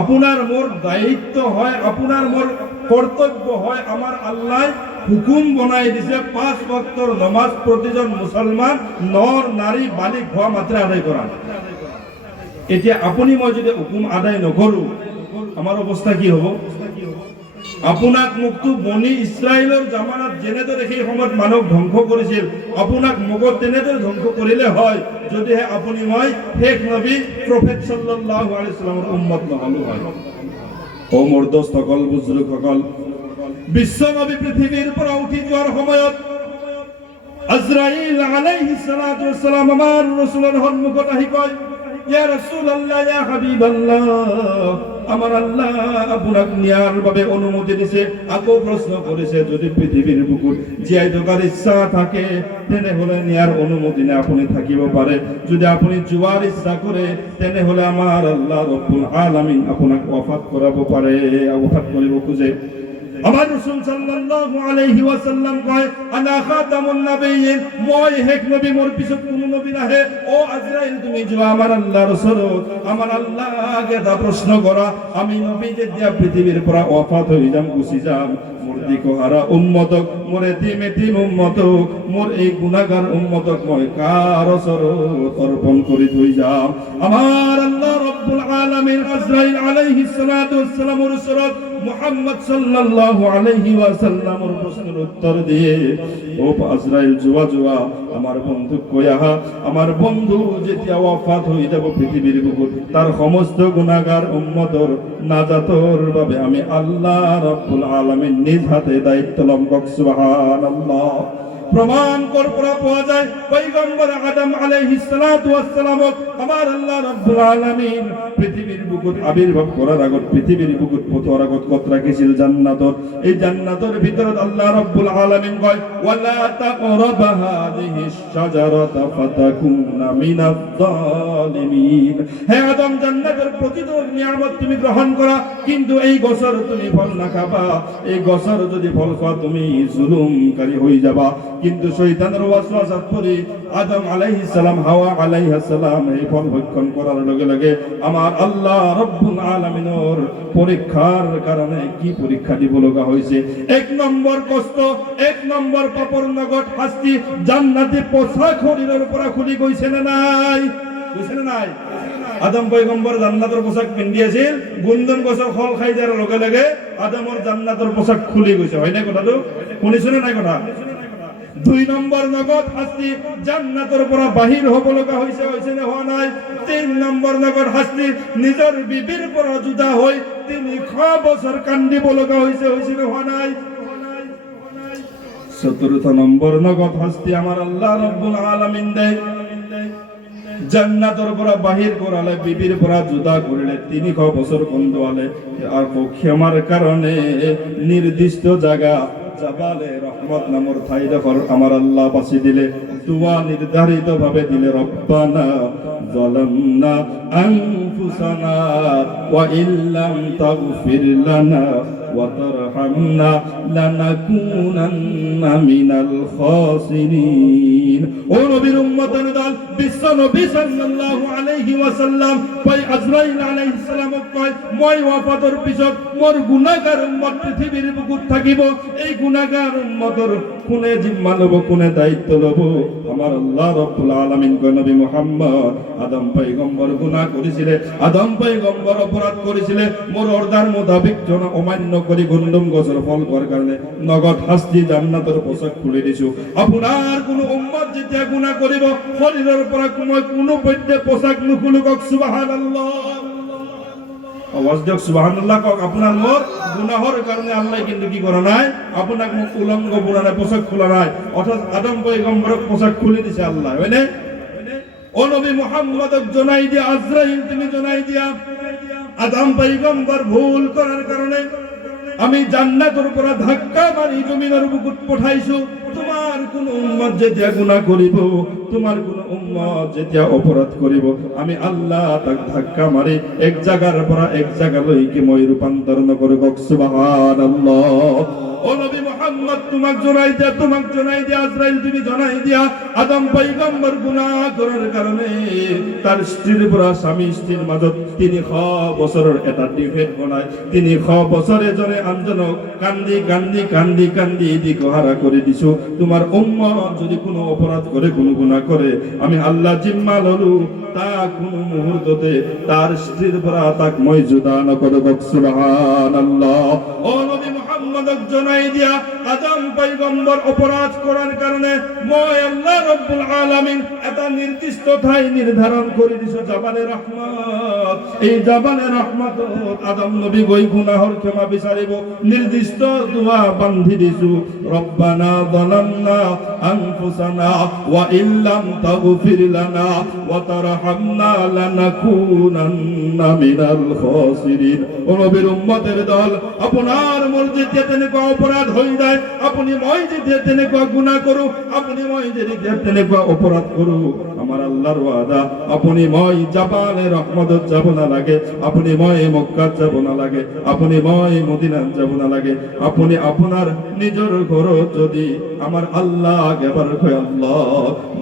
আপনার মোর দায়িত্ব হয়, আপনার মোর কর্তব্য হয়, আমার আল্লাহ হুকুম বনাই দিছে 5 ওয়াক্তর নামাজ প্রতিজন মুসলমান নর নারী বালিক হওয়া মাত্রে আদায় করা। এতিয়া আপনি মই যদি হুকুম আদায় নকৰো, আমার অবস্থা কি হব? আপোনাক মুকটো বনি ইছৰাইলৰ জামানাত যেনেদৰে সেই সময়ত মানুহ ধ্বংস কৰিছিল, আপোনাক মুকত তেনেদৰে ধ্বংস কৰিলে হয়, যদিহে আপুনি মই শেষ নবী প্ৰফেট সাল্লাল্লাহু আলাইহি ওয়াসাল্লামৰ উম্মত নহলো হয়। ও মোৰ দোস্তসকল, বুজুৰ্গসকল, বিশ্ব নবী পৃথিৱীৰ পৰা উঠি যোৱাৰ সময়ত আজৰাইল আলাইহিস সালাতু ওয়াস সালাম আমাৰ ৰাসূলৰ সন্মুখত আহি কয়, ইয়া রাসূলুল্লাহ, ইয়া হাবিবাল্লাহ, আমার আল্লাহ আপোনাক নিয়ার বাবে অনুমতি দিছে। আকৌ প্রশ্ন করেছে, যদি পৃথিবীর বুকুত জীয়াই থকাৰ ইচ্ছা থাকে তেনেহলে নিয়ার অনুমতি নে আপনি থাকিব পাৰে। যদি আপনি যোৱাৰ ইচ্ছা কৰে তেনেহলে আমার আল্লাহ রব্বুল আলামিন আপোনাক ওয়াফাত কৰাব পাৰে, ওয়াফাত কৰিব খোজে। আমার রাসূল সাল্লাল্লাহু আলাইহি ওয়াসাল্লাম কয়, আনা খাতামুন নাবিয়্যিন, মই শেষ নবী, মোর পিছত কোনো নবী নাহে। ও আজরাইল, তুমি যোৱা আমার আল্লাহ রাসূল, আমার আল্লাহকে এটা প্রশ্ন করা, আমি নবী যেতিয়া পৃথিবীর পৰা ওয়াফাত হই যাম, গুছি যাম, মোর দিকহারা উম্মতক, মোর এতিম উম্মতক, মোর এই গুনাহগার উম্মতক মই কার ওচৰত অর্পণ কৰি থৈ যাম। আমার আল্লাহ রব্বুল আলামিন আজরাইল আলাইহিস সালাতু ওয়াস সালামের ওচৰত মুহাম্মদ সাল্লাল্লাহু আলাইহি ওয়াসাল্লামের প্রশ্নের উত্তর দিয়ে, ও আজরাইল, যোৱা আমার বন্ধু কই আহা, আমার বন্ধু যেতিয়া ওয়াফাত হয়ে যাব পৃথিবীর বুকুত, তার সমস্ত গুনাহগার উম্মতর নাজাতর বাবে আমি আল্লাহ রাব্বুল আলামিন নিজ হাতে দায়িত্ব লম। সুবহানাল্লাহ। প্রমাণ করা পাওয়া যায়, পয়গম্বর আদম আলাইহিস সালাতু ওয়াস সালাম আমার আল্লাহ রাব্বুল আলামিন পৃথিবীর বুকুত আবির্ভাব করার আগত, পৃথিবীর বুকুত পতর আগত কত রাখিছিল জান্নাতত। এই জান্নাতের ভিতৰত আল্লাহ রাব্বুল আলামিন কয়, ওয়ালা তাকরাবা হাযিহিস শাজারাতা ফাতাকুনা মিনাজ জালিমিন। হে আদম, জান্নাতের প্রতিটা নিয়ামত তুমি গ্রহণ করা, কিন্তু এই গছর তুমি ফল না খাবা। এই গছর যদি ফল খাও তুমি জুলুমকারী হয়ে যাবা। কিন্তু শয়তানের ওয়াসওয়াসাত পড়ে আদম আলাইহিস সালাম, হাওয়া আলাইহিস সালাম এই ফল ভক্ষণ করার লগে লগে আমার আল্লাহ রব্বুল আলামিনের পরীক্ষার কারণে কি পরীক্ষা দিব লগা হয়েছে? 1 নম্বর কষ্ট, 1 নম্বর পাপর নগদ শাস্তি, জান্নাতে পোশাক শরীরের উপর খুলি গৈছে না নাই? বুঝছে না নাই আদম পয়গম্বর জান্নাতের পোশাক পিন্ধি আছিল গুন্দন গছৰ ফল খাই দিয়াৰ লগে লগে আদমৰ জান্নাতের পোশাক খুলি গৈছে হয় না কথাটো শুনিছো না নাই কথা 2 নম্বৰ নগদ শাস্তি জান্নাতৰ পৰা বাহিৰ হ'ব লগা হৈছে নে হোৱা নাই 3 নম্বৰ নগদ শাস্তি নিজৰ বিবিৰ পৰা জুদা হৈ 300 বছৰ কান্দিব লগা হৈছে নে হোৱা নাই 14 নম্বৰ নগদ শাস্তি আমাৰ আল্লাহ ৰব্বুল আলামিন দেয় জান্নাতৰ পৰা বাহিৰ কৰালে বিবিৰ পৰা জুদা কৰিলে 300 বছৰ কন্দোৱালে আৰু ক্ষমাৰ কাৰণে নিৰ্দিষ্ট জায়গা জাবালে রহমত নামৰ ঠাইডোখৰ আমাৰ আল্লাহ বাছি দিলে দোয়া নির্ধারিত ভাবে দিলে রব্বানা যালামনা আনফুসানা ওয়া ইল্লাম তাগফির লানা ওয়া তারহামনা লানাকুনান্না মিনাল খাসিরিন ও নবীর উম্মতের দল বিশ্ব নবী সাল্লাল্লাহু আলাইহি ওয়াসাল্লাম কই আজরাইল আলাইহিস সালাম কই মই ওয়াফাতৰ পিছত মোর গুনাহগার উম্মত পৃথিবীর বুকুত থাকিব এই গুনাহগার উম্মতৰ কোনে জিম্মা লব কোনে দায়িত্ব লব আমার আল্লাহ রব্বুল আলামিন কয় নবী মুহাম্মদ আদম পয়গম্বর গুনাহ কৰিছিলে আদম পয়গম্বর অপরাধ কৰিছিলে মোর অর্ডার মোতাবেক জন অমান্য কৰি গন্ধম গছৰ ফল খোৱাৰ কাৰণে নগদ শাস্তি জান্নাতৰ পোশাক খুলি দিছো আপোনাৰ কোনো উম্মত যেতিয়া গুনাহ কৰিব শৰীৰৰ পৰা কোনো পধ্যে পোশাক নুখুলো কক সুবহানাল্লাহ আওয়াজ দিয়ক সুবহানাল্লাহ কক আপনার মোর গুনাহর কারণে আল্লাহ কিন্তু কি করে নাই আপনাকে মুখ উলঙ্গ পুরানে পোশাক খোলা নাই অর্থাৎ আদম পয়গম্বরক পোশাক খুলে দিছে আল্লাহ হয়নে ও নবী মুহাম্মদক জনাই দিয়া আজরাইল তুমি জনাই দিয়া আদম পয়গম্বর ভুল করার কারণে আমি জান্নাতের উপর ধাক্কা মারি জমিনের বুকুত পঠাইছো তোমার কোন উম্মত যেতিয়া গুনাহ করিব তোমার কোন উম্মত যেতিয়া অপরাধ করিব আমি আল্লাহ তাক ধাক্কা মারি এক জায়গার পর এক জায়গালৈকে মই রূপান্তর নকরি কক সুবহানাল্লাহ ও নবী মুহাম্মদ তোমাক জনাই দিয়া আজরাইল তুমি জনাই দিয়া আদম পয়গম্বর গুনাহ করার কারণে তার স্ত্রীর পুরা স্বামী স্ত্রীর মাজত 300 বছরের এটা ডিফেট বনায় 300 বছরে জনে আনজনক কান্দি দিগহারা করে দিছো তোমার উম্মত যদি কোনো অপরাধ করে কোনো গুনাহ করে আমি আল্লাহ জিম্মা ললু তা কোনো মুহূর্ততে তার স্ত্রীর পুরা তাক মই জুদা না করে সুবহানাল্লাহ ও নবী মুহাম্মদক জনাই দিয়া আদম পয়গম্বর অপরাধ করার কারণে মই আল্লাহ রব্বুল আলামিন এটা নির্দিষ্ট ঠাই নির্ধারণ করে দিছো জাবালে রহমত এই জাবালে রহমত আদম নবী গই গুনাহর ক্ষমা বিচারিব নির্দিষ্ট দোয়া বান্ধি দিছো রব্বানা যালামনা আনফুসানা ওয়া ইল্লাম তাগফির লানা ওয়া তারহামনা লানাকুনান্না মিনাল খাসিরিন ও নবীর উম্মতের দল আপনার মর্জিতে তেনেকুৱা অপরাধ হই যায় আপনি মই যদি তেনেকুৱা গুনাহ করো আপনি মই যদি তেনেকুৱা অপরাধ করো আমার আল্লাহর ওয়াদা আপনি মই জাবালে রহমতত যাব না লাগে আপনি মই মক্কা যাব না লাগে আপনি মই মদিনা যাব না লাগে আপনি আপনার নিজের ঘর যদি আমার আল্লাহ এবার কয় আল্লাহ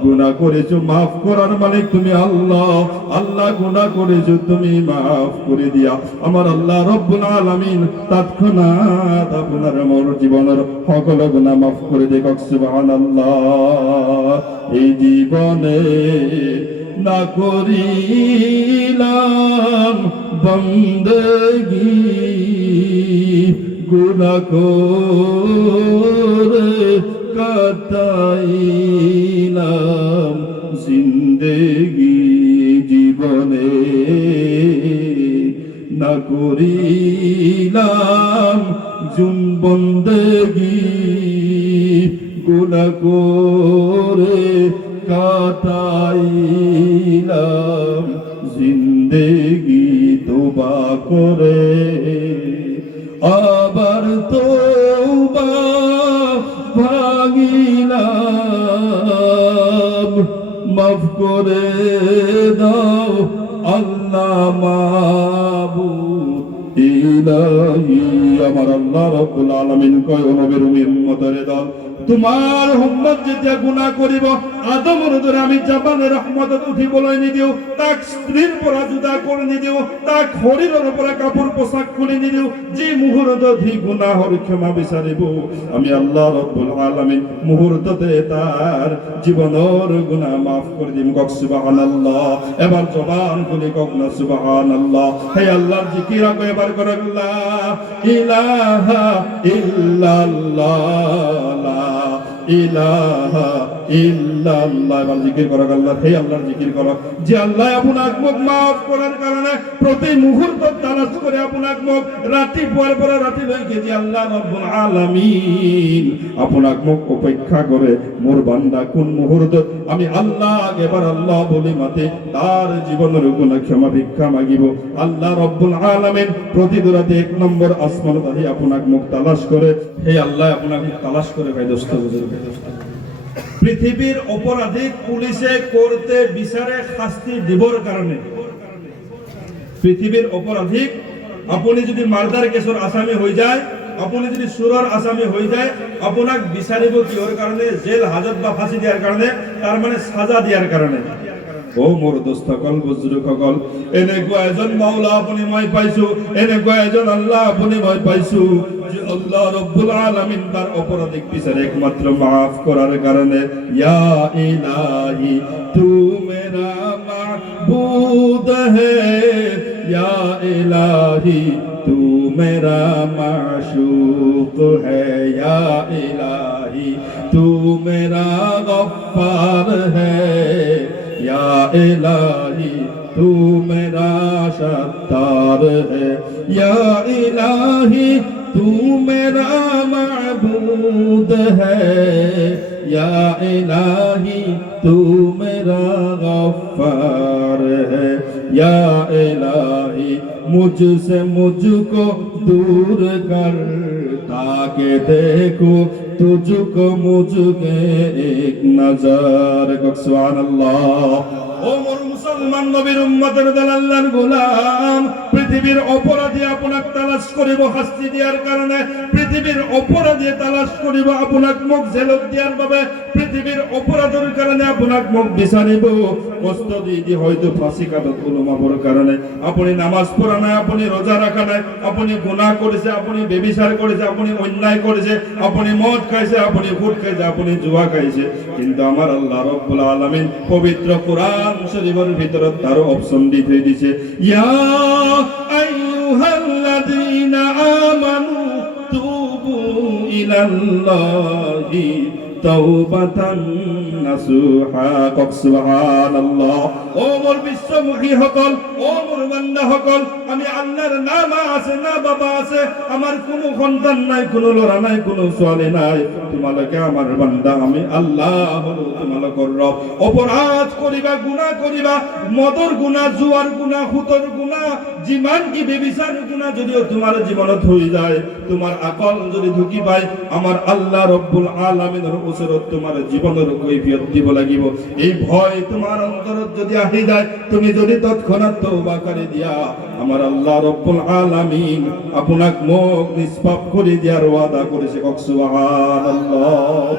গুনাহ করেছো maaf করার মালিক তুমি আল্লাহ আল্লাহ গুনাহ করেছো তুমি maaf করে দিয়া আমার আল্লাহ রব্বুল আলামিন তৎক্ষণাৎ আপনার মোর জীবনের সকল গুনাহ maaf করে দেখ সুবহানাল্লাহ এই জীবনে না করিলাম বন্দেগী গুনাহ করে কাটাইলাম জিন্দেগি জীবনে না করিলাম জুন বন্দেগী গুনাহ করে কাটাইলাম জিন্দেগি তোবা করে আবার তোবা ভাঙিলাম মাফ করে দাও আল্লাহ মাবুদ ইলাহি আমার আল্লাহ রাব্বুল আলামিন কয় ও নবীর উম্মতের দল তোমার উম্মত যেতিয়া গুনাহ কৰিব আদমৰ দৰে আমি জাপানে ৰহমতত উঠিবলৈ নিদিও, তাক স্ত্ৰীৰ পৰা জুদা কৰি নিদিও, তাক শৰীৰৰ পৰা কাপোৰ পোছাক খুলি নিদিও। যি মুহূৰ্তত সি গুনাহৰ ক্ষমা বিচাৰিব আমি আল্লাহ ৰব্বুল আলামিন মুহূৰ্ততে তাৰ জীৱনৰ গুনাহ মাফ কৰি দিম। কক সুবহানাল্লাহ। এবাৰ জবান খুলি কক না সুবহানাল্লাহ। হে আল্লাহর জিকির আগো এবার করো লা ইলাহা ইল্লাল্লাহ লা ইলাহা ইল্লাল্লাহ। এবার জিকির করো আল্লাহ, হে আল্লাহর জিকির করো যে আল্লাহ আপনাক মুখ মাফ করার কারণে প্রতি মুহূর্ত তালাশ করে আপনাক মুখ রাতি পরে পরে রাতি লইকে যে আল্লাহ রব্বুল আলামিন আপনাক মুখ অপেক্ষা করে মোর বান্দা কোন মুহূর্ত আমি আল্লাহ এবার আল্লাহ বলি মাতে তার জীবনের গুনাহ ক্ষমা ভিক্ষা মাগিব। আল্লাহ রব্বুল আলামিন প্রতি রাতে 1 নম্বর আসমানত আহি আপনাক মুখ তালাশ করে। হে আল্লাহ আপনাক মুখ তালাশ করে ভাই দোস্ত বুজুর্গ। পৃথিবীর অপরাধী পুলিশে করতে বিচারে শাস্তি দিবর কারণে পৃথিবীর অপরাধী আপনি যদি মার্ডার কেসের আসামি হয়ে যায়, আপনি যদি সুরের আসামি হয়ে যায়, আপনাক বিচারিব কিহর কারণে? জেল হাজত বা ফাঁসি দেওয়ার কারণে, তার মানে সাজা দেওয়ার কারণে। ও মোর দোস্তসকল বুজুর্গসকল, এনেকুৱা এজন মাওলা আপুনি মই পাইছো, এনেকুৱা এজন আল্লাহ আপুনি মই পাইছো যে আল্লাহ রব্বুল আলামিন তার অপরাধীক বিচারে একমাত্র মাফ করার কারণে ইয়া ইলাহি তু মেরা মাবুদ হে, ইয়া ইলাহি তু মেরা মাশুক হে, ইয়া ইলাহি তু মেরা গফফার হে, या इलाही तू मेरा सत्तार है, या इलाही तू मेरा माबूद है, या इलाही तू मेरा गफ्फार है, या इलाही मुझसे मुझको दूर कर ताकि देखो तुझको मुझके एक नजर। सुबहानाल्लाह। ও মোর মুসলমান নবীর উম্মতের দল আল্লাহর গোলাম, পৃথিবীর অপরাধী আপনাকে তালাশ করিব শাস্তি দেওয়ার কারণে, পৃথিবীর অপরাধী তালাশ করিব আপনাকে মুখ জেলত দেওয়ার বাবে, পৃথিবীর অপরাধের কারণে আপনাকে মুখ বিচারিব কষ্ট দিয়ে হয়তো ফাঁসি কাটত উলমাবর কারণে। আপনি নামাজ পড়া নাই, আপনি রোজা রাখা নাই, আপনি গুনাহ করেছে, আপনি ব্যভিচার করেছে, আপনি অন্যায় করেছে, আপনি মদ খাইছে, আপনি ফুট খাইছে, আপনি জুয়া খাইছে, কিন্তু আমার আল্লাহ রব্বুল আলামিন পবিত্র কোরআন শরীফের ভিতরে তার অপশন দিয়ে দিয়েছে ইয়া আইয়ুহাল্লাযীনা আমানু তুবু ইলাল্লাহি তাওবাতান নাসুহা। সুবহানাল্লাহ। ও মোর বিশ্বমুখী সকল, ও মোর বান্দা সকল, আমি আল্লাহর নাম আছে না বাবা আছে, আমার কোনো সন্তান নাই, কোনো লড়া নাই, কোনো ছোৱালী নাই, তোমালোকে আমার বান্দা, আমি আল্লাহ হলো তোমালোকৰ রব। অপরাধ করিবা, গুনাহ করিবা, মদর গুনাহ, জুয়ার গুনাহ, হুতর গুনাহ, যিমান কি বেবিচার গুনাহ যদিও তোমার জীবনত হয়ে যায়, তোমার আকল যদি ঢুকি পায়, আমার আল্লাহ রব্বুল আলামিনের ওচৰত তোমার জীবনের কৈফিয়ত দিব লাগিব। এই ভয় তোমার অন্তৰত যদি আহি যায়, তুমি যদি তৎক্ষণাৎ তওবা করে দিয়া, আমার আল্লাহ রব্বুল আলামিন আপনাক মুখ নিষ্পাপ করে দিয়ার ওয়াদা করেছে। সুবহানাল্লাহ।